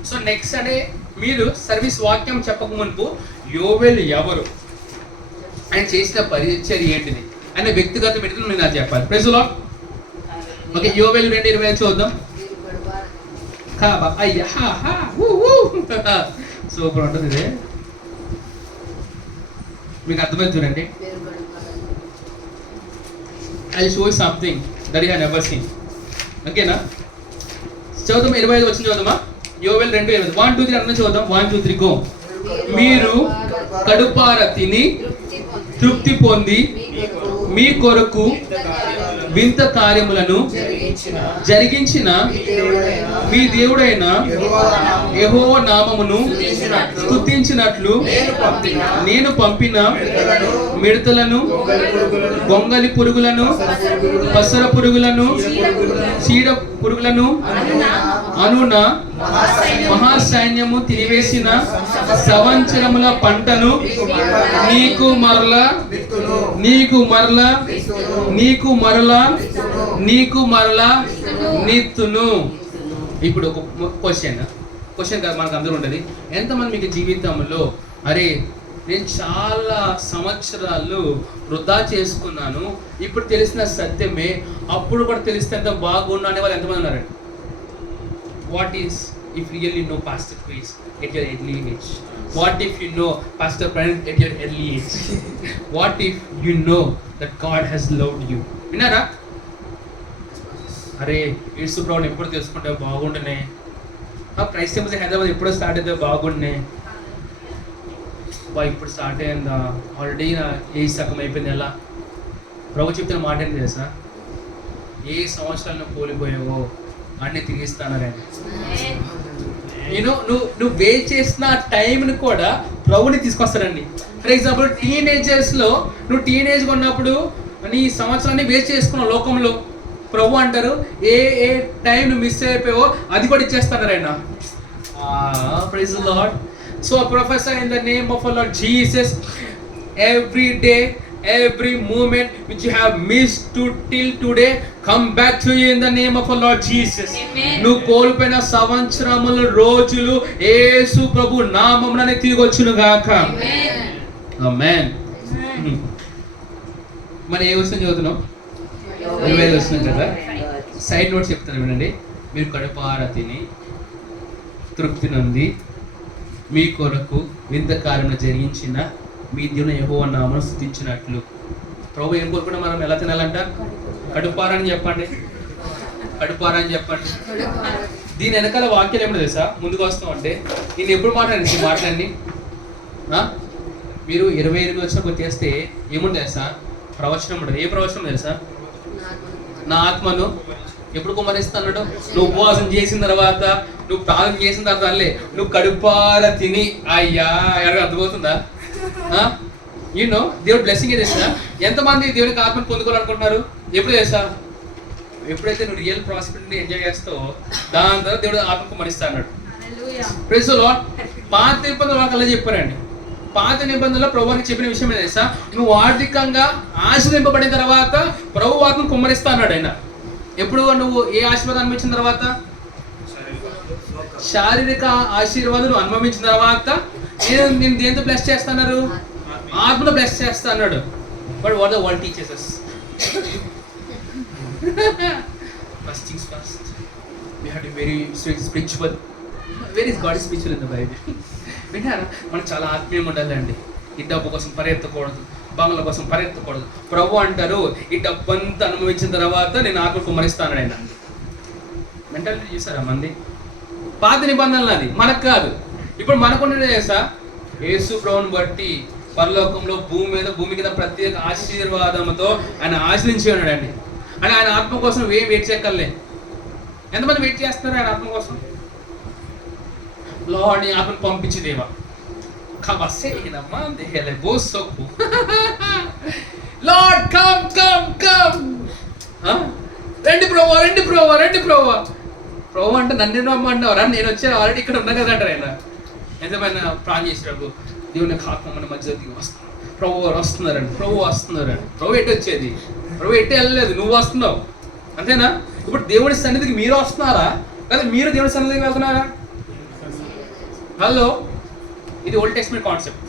సో నెక్స్ట్ అంటే మీరు సర్వీస్ వాక్యం చెప్పక మునుపు యోవేల్ ఎవరు, ఆయన చేసిన పరిచర్య ఏంటిది అనే వ్యక్తిగత మెడికల్ మీరు నాకు చెప్పాలి. Praise Lord. ఓకే, యోవేల్ 2:25 చూద్దాం. అయ్యా సూపర్ ఉంటుంది ఇది, మీకు అర్థమైంది చూడండి. I show something that you have never seen. ఓకేనా? చదువుతామా? 25 వచ్చింది చదువుమా. యోవేల్ 2:25. 1 2 3 అన్న చూద్దాం. 1 2 3 గో. మీరు కడుపార తిని తృప్తి పొంది మీ కొరకు వింత కార్యములను జరిగించిన మీ దేవుడైన యెహోవా నామమును స్తుతించినట్లు నేను పంపిన మిడతలను, గొంగలి పురుగులను, పసర పురుగులను, చీడ పురుగులను అనున మహాసైన్యము తినివేసిన సంవత్సరముల పంటను నీకు మరలా నీతును. ఇప్పుడు ఒక క్వశ్చన్ కాదు, మనకు అందరూ ఉంటుంది. ఎంతమంది మీకు జీవితంలో అరే నేను చాలా సంవత్సరాలు వృధా చేసుకున్నాను, ఇప్పుడు తెలిసిన సత్యమే అప్పుడు కూడా తెలిస్తే ఎంత బాగున్నా అనే వాళ్ళు ఎంతమంది ఉన్నారండి? What is if you really know Pastor Chris at your early age? What if you know Pastor Brian at your early age? What if you know that God has loved you? విన్నారా? అరే యేసు ప్రభువుని ఎప్పుడు తెలుసుకుంటే బాగుండనే, Christ temples Hyderabad ఎప్పుడో start అయితే బాగుండే, ఇప్పుడు start అయిందా? ఆల్రెడీ నా ఏజ్ సగం అయిపోయింది. ఎలా? ప్రభు చెప్తున్న మాట ఏంటి తెలుసా? ఏ సంవత్సరాలను కోల్పోయావో అన్ని తిరిగిస్తానరే. నువ్వు వేస్ట్ చేసిన టైంని కూడా ప్రభుని తీసుకొస్తాడండి. ఫర్ ఎగ్జాంపుల్ టీనేజర్స్లో నువ్వు టీనేజ్గా ఉన్నప్పుడు నీ సంవత్సరాన్ని వేస్ట్ చేసుకున్నావు లోకంలో. ప్రభు అంటారు ఏ టైం నువ్వు మిస్ అయిపోయావో అది కూడా ఇచ్చేస్తానరైనా. Praise the Lord. So professor in the name of our Lord Jesus, every day, every moment which you have missed till today, come back to you in the name of our Lord Jesus. నువ్వు కోల్పోయిన సంవత్సరములు, రోజులు యేసు ప్రభు నామముననే తిరిగి వచ్చును గాక. ఆమేన్. మనం ఏ వచనం చదువుతున్నాం? 25 వచనం కదా. సైడ్ నోట్ చెప్తాను వినండి. మీరు కడుపారా తిని తృప్తి నొంది మీ కొరకు వింత కార్యములు జరిగించిన మీ దేవుని యెహోవా నామమును స్తుతించినట్లు. ప్రభు ఏం కోరుకున్నా మనం ఎలా తినాలంట? కడుపారా అని చెప్పండి. కడుపారా అని చెప్పండి. దీని వెనకాల వాక్యాలు ఏమో తెలుసా? ముందుకు వస్తాం అంటే నేను ఎప్పుడు మాట్లాడండి ఈ మాటలన్నీ. మీరు 28 వచ్చినప్పుడు చేస్తే ఏముంది తెలుసా? ప్రవచనం ఉంటుంది. ఏ ప్రవచనం తెలుసా? నా ఆత్మను ఎప్పుడు కుమ్మరిస్తాడు? నువ్వు ఉపవాసం చేసిన తర్వాత, నువ్వు ప్రార్థన చేసిన తర్వాత అల్లే నువ్వు కడుపారా తిని. అయ్యా ఎవరికి అర్థమవుతుందా? దేవుడు బ్లెస్సింగ్ చేసిన ఎంతమంది దేవునికి ఆత్మను పొందుకోవాలనుకుంటున్నారు? ఎప్పుడు చేస్తా? ఎప్పుడైతే నువ్వు రియల్ ప్రాస్పెరిటీని ఎంజాయ్ చేస్తావో దాని తర్వాత దేవుడు ఆత్మకు మరిస్తా అన్నాడు. Praise the Lord. పాత నిబంధనలు వాళ్ళకి అలా చెప్పారండి. పాత నిబంధనలో ప్రభువుకి చెప్పిన విషయం ఏం తెలుసా? నువ్వు ఆర్థికంగా ఆశీర్వదింపబడిన తర్వాత ప్రభు ఆత్మను కుమ్మరిస్తా అన్నాడు ఆయన. ఎప్పుడు నువ్వు ఏ ఆశీర్వాదం అనుభవించిన తర్వాత? శారీరక ఆశీర్వాదం అనుభవించిన తర్వాత నేను దేంతో బ్లెస్ చేస్తున్నారు? ఆత్మలో బ్లెస్ చేస్తా అన్నాడు. But what the world teachers us? First things first, we have to be very spiritual. Where is God spiritual in the Bible? విన్నారా? మనం చాలా ఆత్మీయంగా ఉండాలండి. ఈ డబ్బు కోసం పరిగెత్తకూడదు, బంగ్లా కోసం పరిగెత్తకూడదు. ప్రభు అంటారు ఈ డబ్బంతా అనుభవించిన తర్వాత నేను ఆత్మ కుమ్మరిస్తాను ఆయన. మెంటాలిటీ చూసారా మంది? పాత నిబంధనలు అది, మనకు కాదు. ఇప్పుడు మనకున్నది చేసా యేసు ప్రభువుని బట్టి పరలోకంలో భూమి మీద ప్రత్యేక ఆశీర్వాదంతో ఆయన ఆశ్రయించి ఉన్నాడండి. అని ఆయన ఆత్మ కోసం ఏం వెయిట్ చేయక్కర్లే. ఎంతమంది వెయిట్ చేస్తున్నారు ఆయన ఆత్మ కోసం? లార్డ్ ఆత్మను పంపించి దేవా కబసేనమ్మా దేహలే బోసోకు లార్డ్ కమ్ రండి ప్రభువా ప్రభు అంటే నన్ను రమ్మంటావరా, నేను వచ్చే ఆల్రెడీ ఇక్కడ ఉన్నా కదా అంటారు ఆయన. ఎంతమంది ప్రాణం చేసినప్పుడు దేవుని ఆత్మ మన మధ్య దిగి వస్తున్నాడు, ప్రభు వస్తున్నారండి. ప్రభు ఎటు వచ్చేది? ప్రభు ఎట్టు వెళ్ళలేదు, నువ్వు వస్తున్నావు అంతేనా? ఇప్పుడు దేవుడి సన్నిధికి మీరు వస్తున్నారా లేదా మీరు దేవుడి సన్నిధికి వెళ్తున్నారా? హలో, ఇది old testament concept.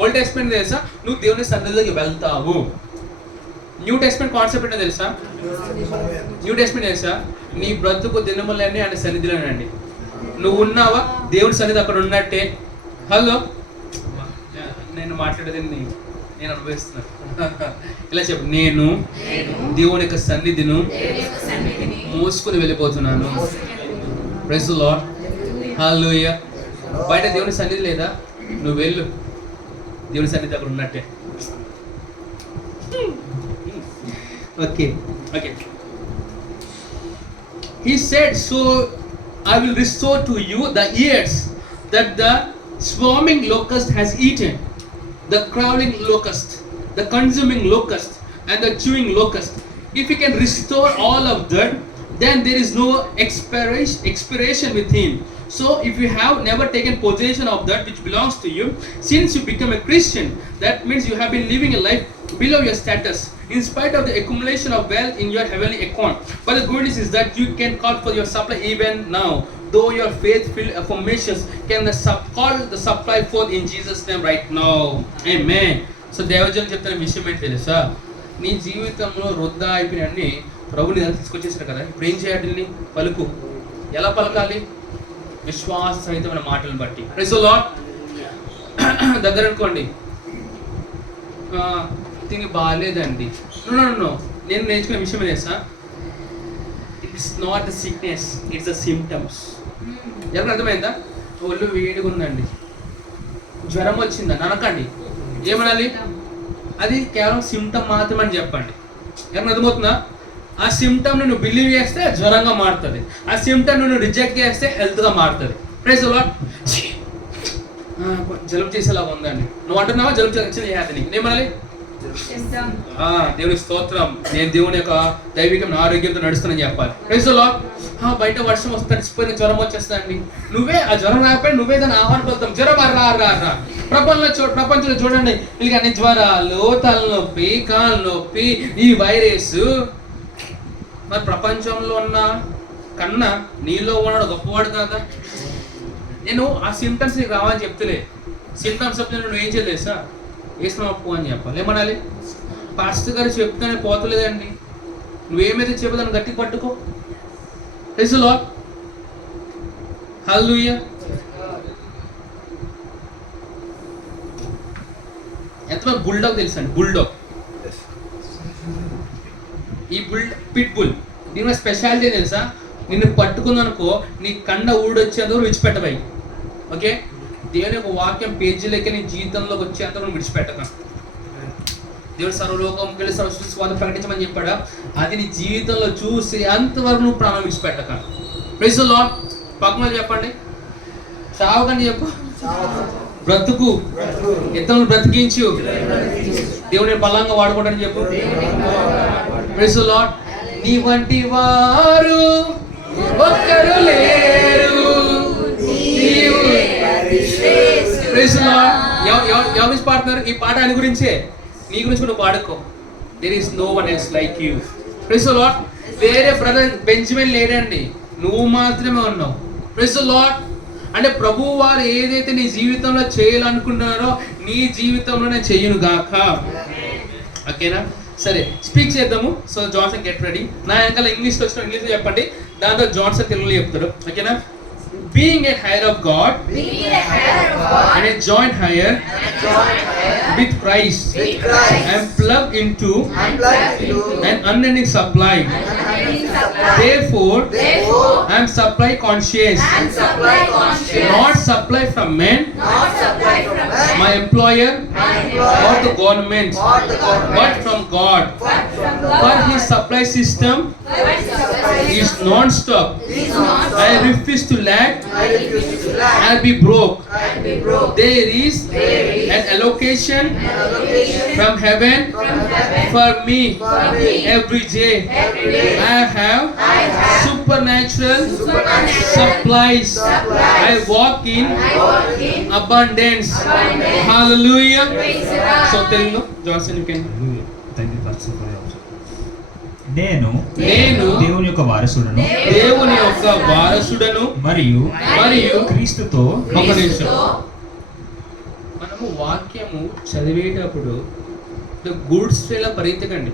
Old testament తెలుసా, నువ్వు దేవుని సన్నిధికి వెళ్తావు. న్యూ టెస్ట్మెంట్ కాన్సెప్ట్ ఏంటో తెలుసా? న్యూ టెస్ట్మెంట్ తెలుసా, నీ బ్రతుకు దినములన్నీ ఆయన సన్నిధిలోనండి. నువ్వు ఉన్నావా, దేవుడి సన్నిధి అక్కడ ఉన్నట్టే. హలో, నేను మాట్లాడేది నేను అనుభవిస్తున్నాను. ఇలా చెప్పు, నేను దేవుని యొక్క సన్నిధిని మోసుకుని వెళ్ళిపోతున్నాను. Praise the Lord. హల్లెలూయా. బయట దేవుని సన్నిధి లేదా? నువ్వు వెళ్ళు, దేవుని సన్నిధి అక్కడ ఉన్నట్టే. Okay. He said, so I will restore to you the years that the swarming locust has eaten, the crawling locust, the consuming locust, and the chewing locust. If you can restore all of that, then there is no expiration with him. So if you have never taken possession of that which belongs to you, since you become a Christian, that means you have been living a life below your status, in spite of the accumulation of wealth in your heavenly account. But the good news is that you can call for your supply even now, though your faith-filled affirmations can call the supply forth in Jesus' name right now. Amen. So దేవజనులు చెప్తున్న విషయం ఏంటి తెలుసా? నీ జీవితంలో వృద్ధా అయిపోయినన్ని ప్రభుని తీసుకొచ్చేసారు కదా, ఇప్పుడు ఏం చేయాలి? పలుకు. ఎలా పలకాలి? విశ్వాస సహితమైన మాటలను బట్టి. Praise the Lord. దగ్గర అనుకోండి, దీనికి బాగాలేదండి. నో, నేను నేర్చుకునే విషయం తెలుసా, it's not the sickness, it's the symptoms. ఎవరికి అర్థమైందా? ఒళ్ళు వేడిగా ఉందండి, జ్వరం వచ్చిందని అనకండి. ఏమనాలి? అది కేవలం సిమ్టమ్ మాత్రమే అని చెప్పండి. ఎవరికి అర్థమవుతుందా? ఆ సిమ్టమ్ని నువ్వు బిలీవ్ చేస్తే జ్వరంగా మారుతుంది, ఆ సిమ్టమ్ నువ్వు రిజెక్ట్ చేస్తే హెల్త్గా మారుతుంది. Praise the Lord. జలుబు చేసేలాగా ఉందండి, నువ్వు అంటున్నావా జలుబు వచ్చింది నీకు, ఏమనాలి? దేవుని స్తోత్రం, నేను దేవుని యొక్క దైవికమైన ఆరోగ్యంతో నడుస్తానని చెప్పాలి. Praise the Lord. బయట వర్షం వస్తే తడిసిపోయిన జ్వరం వచ్చేస్తుందండి, నువ్వే ఆ జ్వరం రాకపోయి నువ్వే దాన్ని ఆహ్వానిపోతాం. జ్వరం రా. ప్రపంచంలో చూడండి, వీళ్ళకి అన్ని జ్వరాలు, తలనొప్పి, కాలు నొప్పి, ఈ వైరస్. మరి ప్రపంచంలో ఉన్న కన్నా నీలో ఉన్నాడు గొప్పవాడు కాదా? నేను ఆ సిమ్టమ్స్ నీకు రావని చెప్తలే. సిమ్టమ్స్ చెప్తే నువ్వు ఏం చేయలేదు సార్, వేసినప్పు అని చెప్పాలి. ఏమనాలి? పాస్టర్ గారు చెప్తానే పోతలేదండి, నువ్వేమైతే చెప్పదాన్ని గట్టి పట్టుకో. Praise the Lord. హల్లెలూయా. ఎంతమంది బుల్డాగ్ తెలుసండి? బుల్డాగ్, ఈ పిట్ బుల్, దీని స్పెషాలిటీ తెలుసా? నిన్ను పట్టుకుందనుకో నీ కండ ఊడొచ్చేంత విడిచిపెట్టబాయి. ఓకే, దేవుని యొక్క వాక్యం పేజీలకి నీ జీవితంలోకి వచ్చేంత నువ్వు విడిచిపెట్టక. దేవుడు సర్వలోకం వెళ్ళి సర్వస్వాద ప్రకటించమని చెప్పాడా? అది నీ జీవితంలో చూసి అంతవరకు నువ్వు ప్రాణం విడిచిపెట్టక. Praise the lord. పక్కన చెప్పండి, చావకని చెప్పు, బ్రతుకు, ఇతరులను బ్రతికించు, దేవుని బలంగా వాడుకోవడానికి చెప్పు. Praise the Lord. నీ వంటి వారు ఒక్కరు లేరు. Praise the Lord. ఎవరి గురించి పాడుతున్నారు? ఈ పాట ఆయన గురించే, నీ గురించి నువ్వు పాడుకో. There is no one else like you. Praise the Lord. వేరే బ్రదర్ బెంజమిన్ లేడండి, నువ్వు మాత్రమే ఉన్నావు. Praise the lord. అంటే ప్రభువు వారు ఏదైతే నీ జీవితంలో చేయాలనుకుంటున్నారో నీ జీవితంలోనే చెయ్యను గాక. ఓకేనా? సరే, స్పీక్ చేద్దాము. So Johnson get ready. నా వెనకాల ఇంగ్లీష్లో వచ్చిన ఇంగ్లీష్లో చెప్పండి, దాంతో జాన్సన్ తెలుగులో చెప్తాడు. ఓకేనా? being a hire of God being a hire of God and a joint hire and joint hire with Christ, with Christ I am plugged into and plugged into an unending supply. unending supply. Therefore, Therefore, I am supply conscious, and supply conscious, not supply from men, not supply from men, my employer, my employer, or the government, or the government, but from God. but from For God. His supply system But His supply is non-stop. is not I refuse to lack I refuse to lack and be broke. and be broke. There is There is an allocation allocation from heaven from heaven for me for me every day. every day. I have have supernatural supernatural supplies. supplies. I walk in I walk in abundance. abundance. Hallelujah. Praise the Lord. So Telugu, Johnson, you can. Thank you, Pastor, for your answer. నేను దేవుని యొక్క వారసుడను దేవుని యొక్క వారసుడను మరియు మరియు క్రీస్తుతో ఒక నిమిషం. మనము వాక్యము చదివేటప్పుడు గూడ్స్ ట్రైన్లో పరిగెత్తకండి.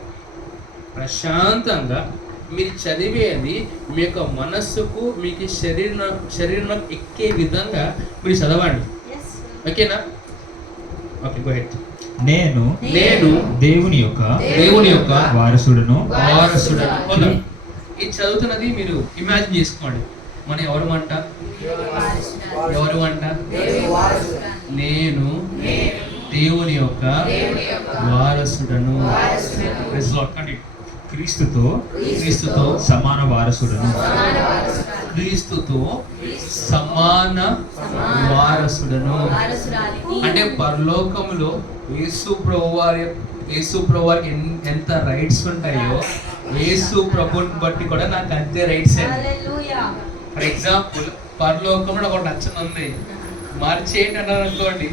ప్రశాంతంగా మీరు చదివేది మీ యొక్క మనస్సుకు మీకు శరీరం ఎక్కే విధంగా మీరు చదవండి. Yes. ఓకేనా? Okay, go head. నేను దేవుని యొక్క వారసుడను వారసుడను. ఇది చదువుతున్నది మీరు ఇమాజిన్ చేసుకోండి. మనం ఎవరు అంట? నేను దేవుని యొక్క వారసుడను. క్రీస్తుతో సమాన వారసుడను. సమాన వారసుడను వారసురాలిని. అంటే పరలోకంలో యేసు ప్రభు వారికి ఎంత రైట్స్ ఉంటాయో యేసు ప్రభుని బట్టి కూడా నాకు అంతే రైట్స్ అండి. Hallelujah. ఫర్ ఎగ్జాంపుల్, పరలోకంలో ఒకటి నచ్చని ఉంది, మార్చేయండి అన్నారు అనుకోండి.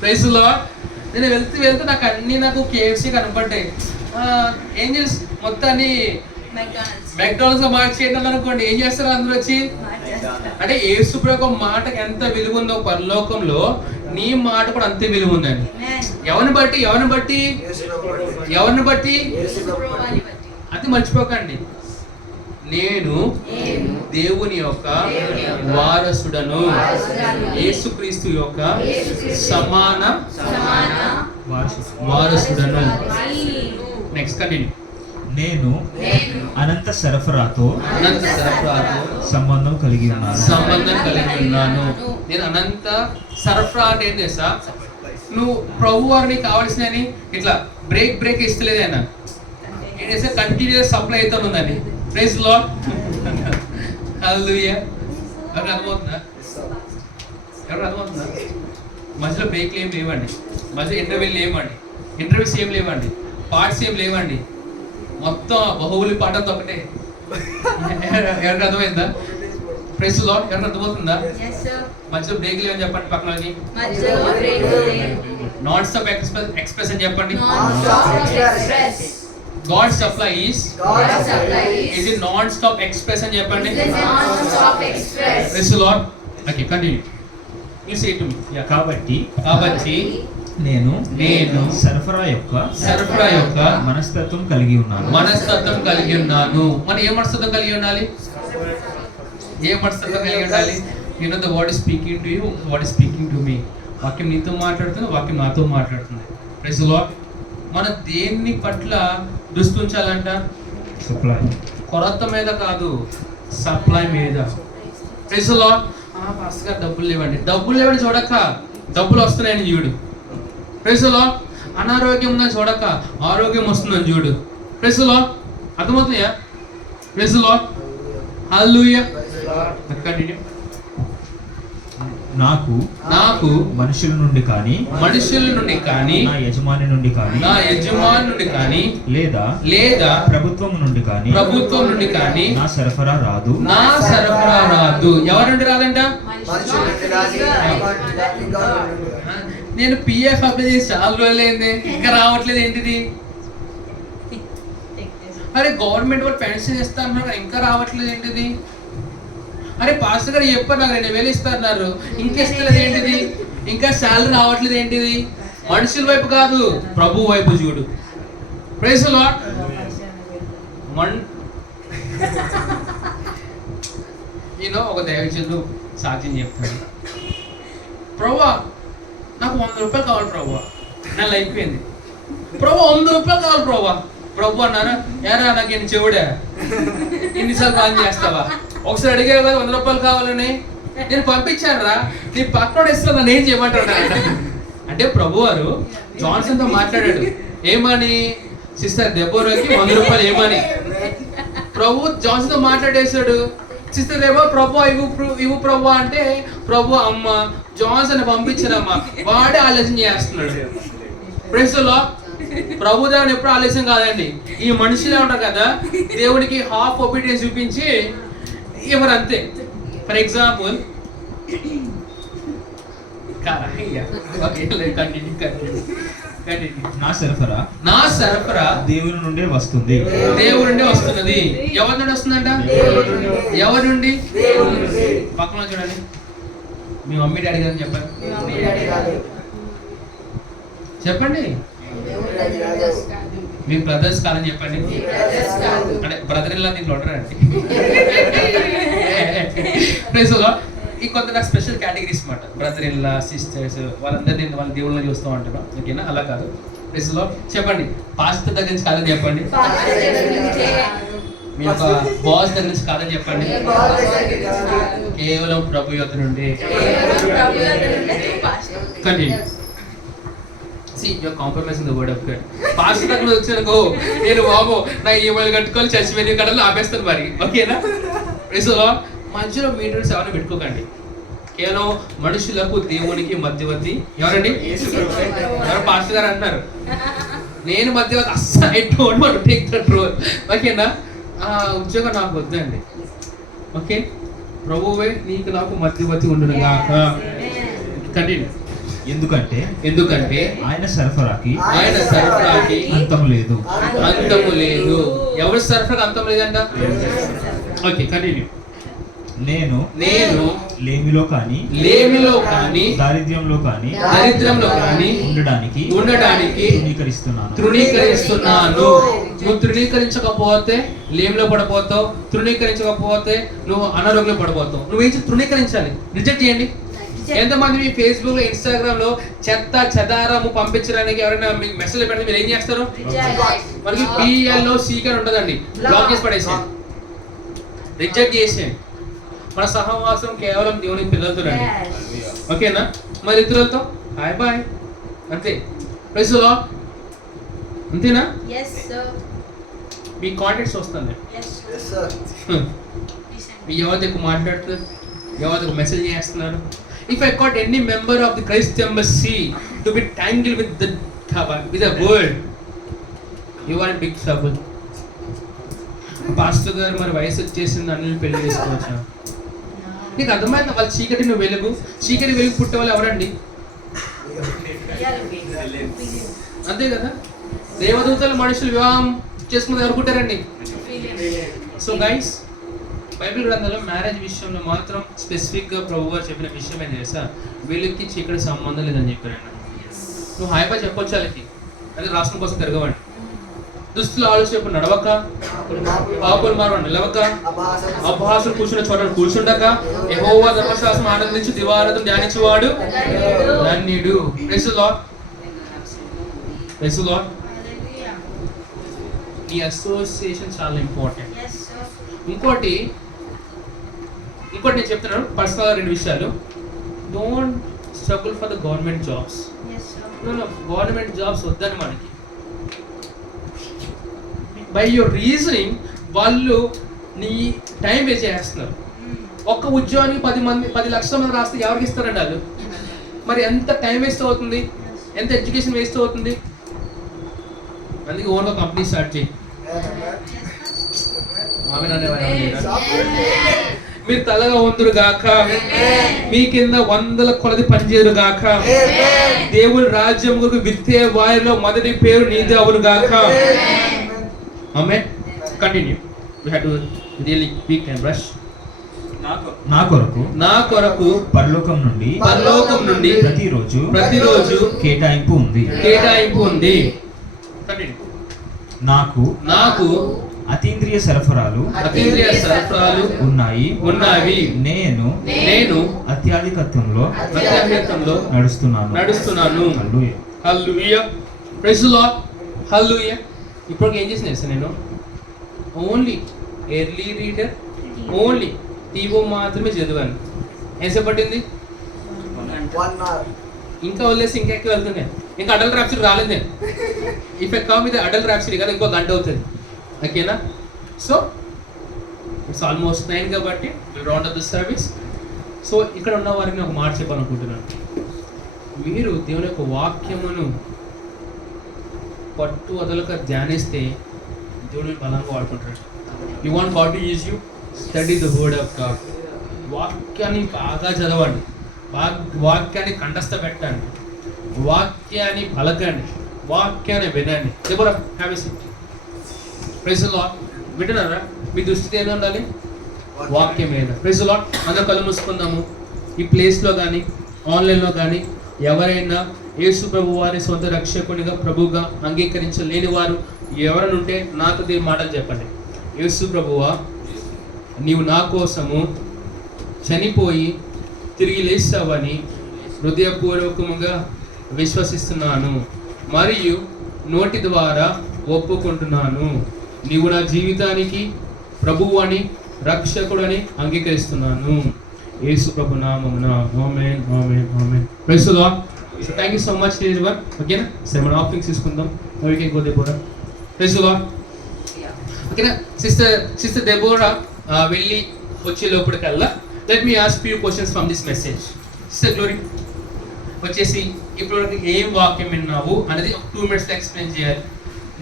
Praise Lord. నేను వెళ్తూ నాకు KFC కనపడ్డాయి. ఏం చేసి మొత్తాన్ని McDonald's. మెక్డానల్డ్స్ మార్చేయండి అన్నారు అనుకోండి. ఏం చేస్తారు అందరూ వచ్చి? అంటే యేసు ప్రభు మాటకి ఎంత విలువ ఉందో పరలోకంలో నీ మాట కూడా అంతే విలువ ఉందని. Amen. ఎవరిని బట్టి యేసుప్రభువాని బట్టి. అది మర్చిపోకండి. నేను దేవుని యొక్క వారసుడను, యేసుక్రీస్తు యొక్క సమాన వారసుడను. Next continue. నేను అనంత సరఫరాతో సంబంధం కలిగి ఉన్నాను. నేను అనంత సరఫరా అంటే ఏం చేస్తా? నువ్వు ప్రభు వారిని కావాల్సినని ఇట్లా బ్రేక్ ఇస్తలేదు ఆయన. ఏం చేస్తే కంటిన్యూస్ సప్లై అవుతా ఉందని. Praise Lord. హల్లెలూయా. ఎవరికి అర్థమవుతుందా? మధ్యలో బ్రేక్లు ఏం లేవండి, మధ్యలో ఇంటర్వ్యూస్ ఏం లేవండి, పార్ట్స్ ఏం లేవండి. మొత్తం బహుబలి పాఠంతో ఒకటే. ఎవరికి అర్థమైందా? Praise Lord. ఎవరికి అర్థమవుతుందా? Yes, sir. మధ్యలో బ్రేక్ లేవని చెప్పండి పక్కనకి. మధ్యలో బ్రేక్ లేదు. నాన్ స్టాప్ ఎక్స్ప్రెస్ అని చెప్పండి. Non-stop express. God supply is God supply is ఇది నాన్ స్టాప్ ఎక్స్ప్రెస్ అని చెప్పండి. non-stop express. Praise Lord. Okay, continue. You say to me. కాబట్టి నేను సరఫరా యొక్క మనస్తత్వం కలిగి ఉన్నాను. మనం ఏ మనస్తత్వం కలిగి ఉండాలి? You know the word is speaking to you, word is speaking to me. వాక్యం నీతో మాట్లాడుతుంది, వాక్యం నాతో మాట్లాడుతుంది. Praise Lord. మనం దేన్ని పట్ల దృష్టి ఉంచాలంట? సప్లై. కొరత మీద కాదు, సప్లై మీద. Praise lord. పాస్టర్ గారు డబ్బులు లేవండి చూడక డబ్బులు వస్తున్నాయని చూడు. Praise Lord. అనారోగ్యం ఉందని చూడక ఆరోగ్యం వస్తుందని చూడు. Praise Lord. అర్థమవుతుందా? Praise Lord. హల్లెలూయా. కంటిన్యూ. నాకు మనుషుల నుండి కానీ నా యజమాని నుండి కానీ లేదా ప్రభుత్వం నుండి కానీ నా సరఫరా రాదు. ఎవరి నుండి రాదంట? నేను పిఎఫ్ అప్లై చేసి చాలా రోజులైంది, ఇంకా రావట్లేదు. ఏంటిది? అరే గవర్నమెంట్ వాళ్ళు పెన్షన్ ఇస్తా అన్నారు, ఇంకా రావట్లేదు. ఏంటిది? అరే పాస్టర్ గారు చెప్పారు నాకు 2,000 ఇస్తున్నారు, ఇంకా ఇస్తలేదు. ఏంటిది? ఇంకా శాలరీ రావట్లేదు. ఏంటిది? మనుషుల వైపు కాదు, ప్రభు వైపు చూడు. Praise the lord. నేను ఒక దైవజనుడు సాక్ష్యం చెప్తాను. ప్రభువా నాకు 100 రూపాయలు కావాలి ప్రభువా, నా లైఫ్ అయిపోయింది. ప్రభు 100 రూపాయలు కావాలి ప్రభువా. ప్రభు అన్నారా, ఏరా నాకు నేను చెవుడా, ఇన్నిసార్లు కాల్ చేస్తావా, ఒకసారి అడిగావు కదా 100 రూపాయలు కావాలని, నేను పంపించాను రా, నీ పక్కన ఇస్తా నన్ను ఏం చేయమంటాడు. అంటే ప్రభు వారు జాన్సన్తో మాట్లాడాడు ఏమని, సిస్టర్ దెబోరాకి 100 రూపాయలు ఏమని. ప్రభు జాన్సన్తో మాట్లాడేశాడు. సిస్టర్ ఏమో ప్రభు ఇవ్వు ప్రభు అంటే, ప్రభు అమ్మ జాన్సన్ పంపించారమ్మా, వాడే ఆలోచన చేస్తున్నాడు. ప్రెస్లో ప్రభు దేవుని ఎప్పుడు ఆలస్యం కాదండి. ఈ మనుషులే ఉంటారు కదా, దేవుడికి హాఫ్ ఒబీడియన్స్ చూపించి ఎవరు అంతే. ఫర్ ఎగ్జాంపుల్ నా సరఫరా దేవుని నుండే వస్తుంది. దేవుడి నుండే వస్తున్నది. ఎవరి నుండి వస్తుందంట? ఎవరి నుండి? పక్కన చూడండి, మీ మమ్మీ డాడీ గారు చెప్పండి. మీ బ్రదర్స్ కాదని చెప్పండి. అంటే బ్రదర్ ఇలా దీంట్లో ఉంటారండి. ఈ కొంత నాకు స్పెషల్ కేటగిరీస్ అన్నమాట. బ్రదర్ ఇల్లా, సిస్టర్స్, వాళ్ళందరినీ వాళ్ళ దేవుళ్ళని చూస్తూ ఉంటాను. ఓకేనా? అలా కాదు. ప్రెస్లో చెప్పండి, పాస్టర్ దగ్గర నుంచి కాదని చెప్పండి. మీ యొక్క బాస్ దగ్గర నుంచి కాదని చెప్పండి. కేవలం ప్రభు యొద్ద నుండి. Continue. See, you're compromising the word of God. Pastor దగ్గర వచ్చానుకో, నేను బాబు నా ఈమెయిల్ కట్టుకోవాలి, చర్చి వెన్యూ కట్టాలి, ఆపేస్తాను మరి. ఓకేనా? ప్రెస్లో మధ్యలో మీటర్స్ ఎవరైనా పెట్టుకోకండి. కేవలం మనుషులకు దేవునికి మధ్యవర్తి ఎవరండి? ఎవరు? పాస్టర్ గారు అంటున్నారు, నేను మధ్యవర్తి. అస్సలు I don't want to take that role. ఓకేనా? ఆ ఉద్యోగం నాకు వద్దండి. ఓకే, ప్రభువే నీకు నాకు మధ్యవర్తి ఉండును గాక. కంటిన్యూ. ఎందుకంటే ఆయన సరఫరాకి అంతం లేదు. అంతము లేదు. ఎవరి సరఫరాకి అంతం లేదంట? Okay, continue. నేను లేమిలో కానీ దారిద్ర్యంలో కానీ ఉండడానికి తృణీకరిస్తున్నాను. నువ్వు తృణీకరించకపోతే లేమిలో పడిపోతావు. తృణీకరించకపోతే నువ్వు అనారోగ్యంలో పడిపోతావు. నువ్వేం తృణీకరించాలి? రిజెక్ట్ చేయండి. ఎంతమంది మీ ఫేస్బుక్ లో, ఇన్స్టాగ్రామ్ లో చెత్త చెదారము పంపించడానికి ఎవరైనా మీకు మెసేజ్ పెడితే మీరు ఏం చేస్తారు? మనకి బిఎల్లో సీకర్ ఉంటుందండి, బ్లాక్ చేసి పడేసేయండి, రిజెక్ట్ చేసేయండి. మన సహవాసం కేవలం దేవుని పిల్లలతో రండి. ఓకేనా? మరి ఇతరులతో హాయ్ బాయ్ అంతే. Praise the Lord. అంతేనా? మీ కాంటాక్ట్స్ వస్తుంది. మీ ఎవరితో ఎక్కువ మాట్లాడుతున్నారు, ఎవరితో మెసేజ్ చేస్తున్నారు. If I got any member of the Christ Embassy to be tangled with the world, you are in big trouble. Pastor గారు మరి వయసు వచ్చేసింది, అన్ని పెళ్లి చేసుకోవచ్చా? నీకు అర్థమైంది? వాళ్ళ చీకటి నువ్వు వెలుగు. చీకటి వెలుగు పుట్టే వాళ్ళు ఎవరండి? అంతే కదా. దేవదూతలు మనుషులు వివాహం చేసుకుని ఎవరు పుట్టారండి? సో గైస్, బైబిల్ గ్రంథంలో మ్యారేజ్ విషయంలో మాత్రం స్పెసిఫిక్గా ప్రభు గారు చెప్పిన విషయం ఏం చేస్తా, వీళ్ళకి చీకటి సంబంధం లేదని చెప్పారండి. నువ్వు హాయిగా చెప్పొచ్చు వాళ్ళకి, అదే రాష్ట్రం కోసం తిరగవండి. దుస్తుల ఆలోచన నడవక, పాపుల మార్గం నిలవక, అపహాసులు కూర్చున్న చోట కూర్చుండక, యెహోవా ధర్మశాస్త్రం ఆనందించి దివారాత్రం ధ్యానించేవాడు ధన్యుడు. Praise the lord. Praise the Lord. ఈ అసోసియేషన్ చాలా ఇంపార్టెంట్. ఇంకోటి నేను చెప్తున్నాను పర్సనల్గా 2 విషయాలు. Don't struggle for the government jobs. Government jobs వద్దని మనకి. బై యువర్ రీజనింగ్ వాళ్ళు నీ టైం వేస్ట్ చేస్తున్నారు. ఒక్క ఉద్యోగానికి 10 లక్షల మంది రాస్తే ఎవరికి ఇస్తారండి వాళ్ళు? మరి ఎంత టైం వేస్ట్ అవుతుంది, ఎంత ఎడ్యుకేషన్ వేస్ట్ అవుతుంది. అందుకే ఓన్గా కంపెనీ స్టార్ట్ చేయి. మీరు తలగా ఉందురు గాక, మీ కింద 100 కొలది పనిచేయరు గాక, దేవుని రాజ్యం కొరకు విత్తే వారిలో మొదటి పేరు నీదే అవును గాక. Amen. Continue. We have to really quick and rush. నా కొరకు పరలోకం నుండి ప్రతిరోజు కేటాయింపు ఉంది. కంటిన్యూ. నాకు అతీంద్రియ సరఫరాలు అతీంద్రియ సరఫరాలు ఉన్నాయి. ఉన్నవి. నేను నేను అత్యాధికత్వంలో అత్యాధికంలో నడుస్తున్నాను. Hallelujah. Hallelujah. Praise the Lord. Hallelujah. ఇప్పుడు ఏం చేసిన సార్ నేను ఓన్లీ ఎర్లీ రీడర్ ఓన్లీ టీవో మాత్రమే చదివాను. ఎంతసేపు పట్టింది? 1 hour. ఇంకా వదిలేసి ఇంకా ఎక్కువ వెళ్తుంది. ఇంకా అడల్ట్ ర్యాప్చరీ రాలేదు నేను. If a come with adult rapture కదా ఇంకో గంట అవుతుంది. ఓకేనా? సో ఇట్స్ ఆల్మోస్ట్ 9 కాబట్టి will round up the service. So ఇక్కడ ఉన్న వారికి ఒక మాట చెప్పాలనుకుంటున్నాను. మీరు దేవుని యొక్క వాక్యమును పట్టు వదలక ధ్యానిస్తే దేవుడిని బలంగా వాడుకుంటాడు. You want God to use you, study the word of God. వాక్యాన్ని బాగా చదవండి, వాక్యాన్ని కంఠస్థ పెట్టండి, వాక్యాన్ని పలకండి, వాక్యాన్ని వినండి. చెప్పరా have a seat. Praise the Lord. వింటున్నారా? మీ దృష్టి ఏదో ఉండాలి వాక్యం మీద. Praise the Lord. అందరూ కళ్ళు మూసుకుందాము. ఈ ప్లేస్లో కానీ ఆన్లైన్లో కానీ ఎవరైనా యేసు ప్రభు వారి సొంత రక్షకునిగా ప్రభువుగా అంగీకరించలేని వారు ఎవరైనా ఉంటే నాకు దీని మాటలు చెప్పండి. యేసు ప్రభువా, నీవు నా కోసము చనిపోయి తిరిగి లేస్తావని హృదయపూర్వకముగా విశ్వసిస్తున్నాను మరియు నోటి ద్వారా ఒప్పుకుంటున్నాను. నీవు నా జీవితానికి ప్రభువు అని రక్షకుడని అంగీకరిస్తున్నాను. యేసు ప్రభు నామమున amen amen amen. Praise the Lord. So thank you so much everyone. ఓకేనా? సెవెన్ ఆఫరింగ్స్ తీసుకుందాం. Now we can go Deborah. Praise the Lord. ఓకేనా? సిస్టర్ దెబోరా వెళ్ళి వచ్చే లోపలికల్లా let me ask few questions from this message. Sister Glory వచ్చేసి ఇప్పుడు ఏం వాక్యం విన్నావు అనేది ఒక 2 minutes ఎక్స్ప్లెయిన్ చేయాలి.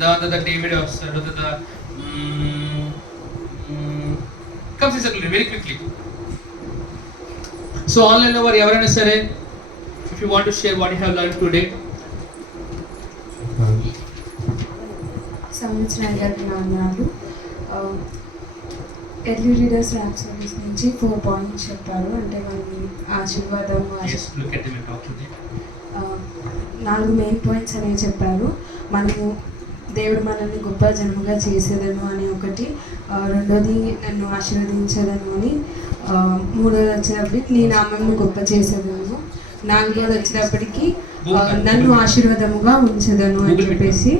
దాని తర్వాత డేవిడ్ వస్తాడు. Come sister glory very quickly. So ఆన్లైన్లో వారు ఎవరైనా సరే if you want to share what you have learned today. సంవత్సరాలు నాలుగు ఎర్లీ రీడర్స్ ర్యాప్ సర్వీస్ నుంచి 4 points చెప్పారు. అంటే మనకి ఆశీర్వాదం 4 మెయిన్ పాయింట్స్ అనేవి చెప్పారు. మనము దేవుడు మనల్ని గొప్ప జన్మగా చేసేదను అని ఒకటి, రెండోది నన్ను ఆశీర్వదించేదను అని, మూడోది వచ్చేటప్పటికి నీ నామమును గొప్ప చేసేదను, నాలుగోది వచ్చేటప్పటికి నన్ను ఆశీర్వాదముగా ఉంచేదను అని చెప్పేసి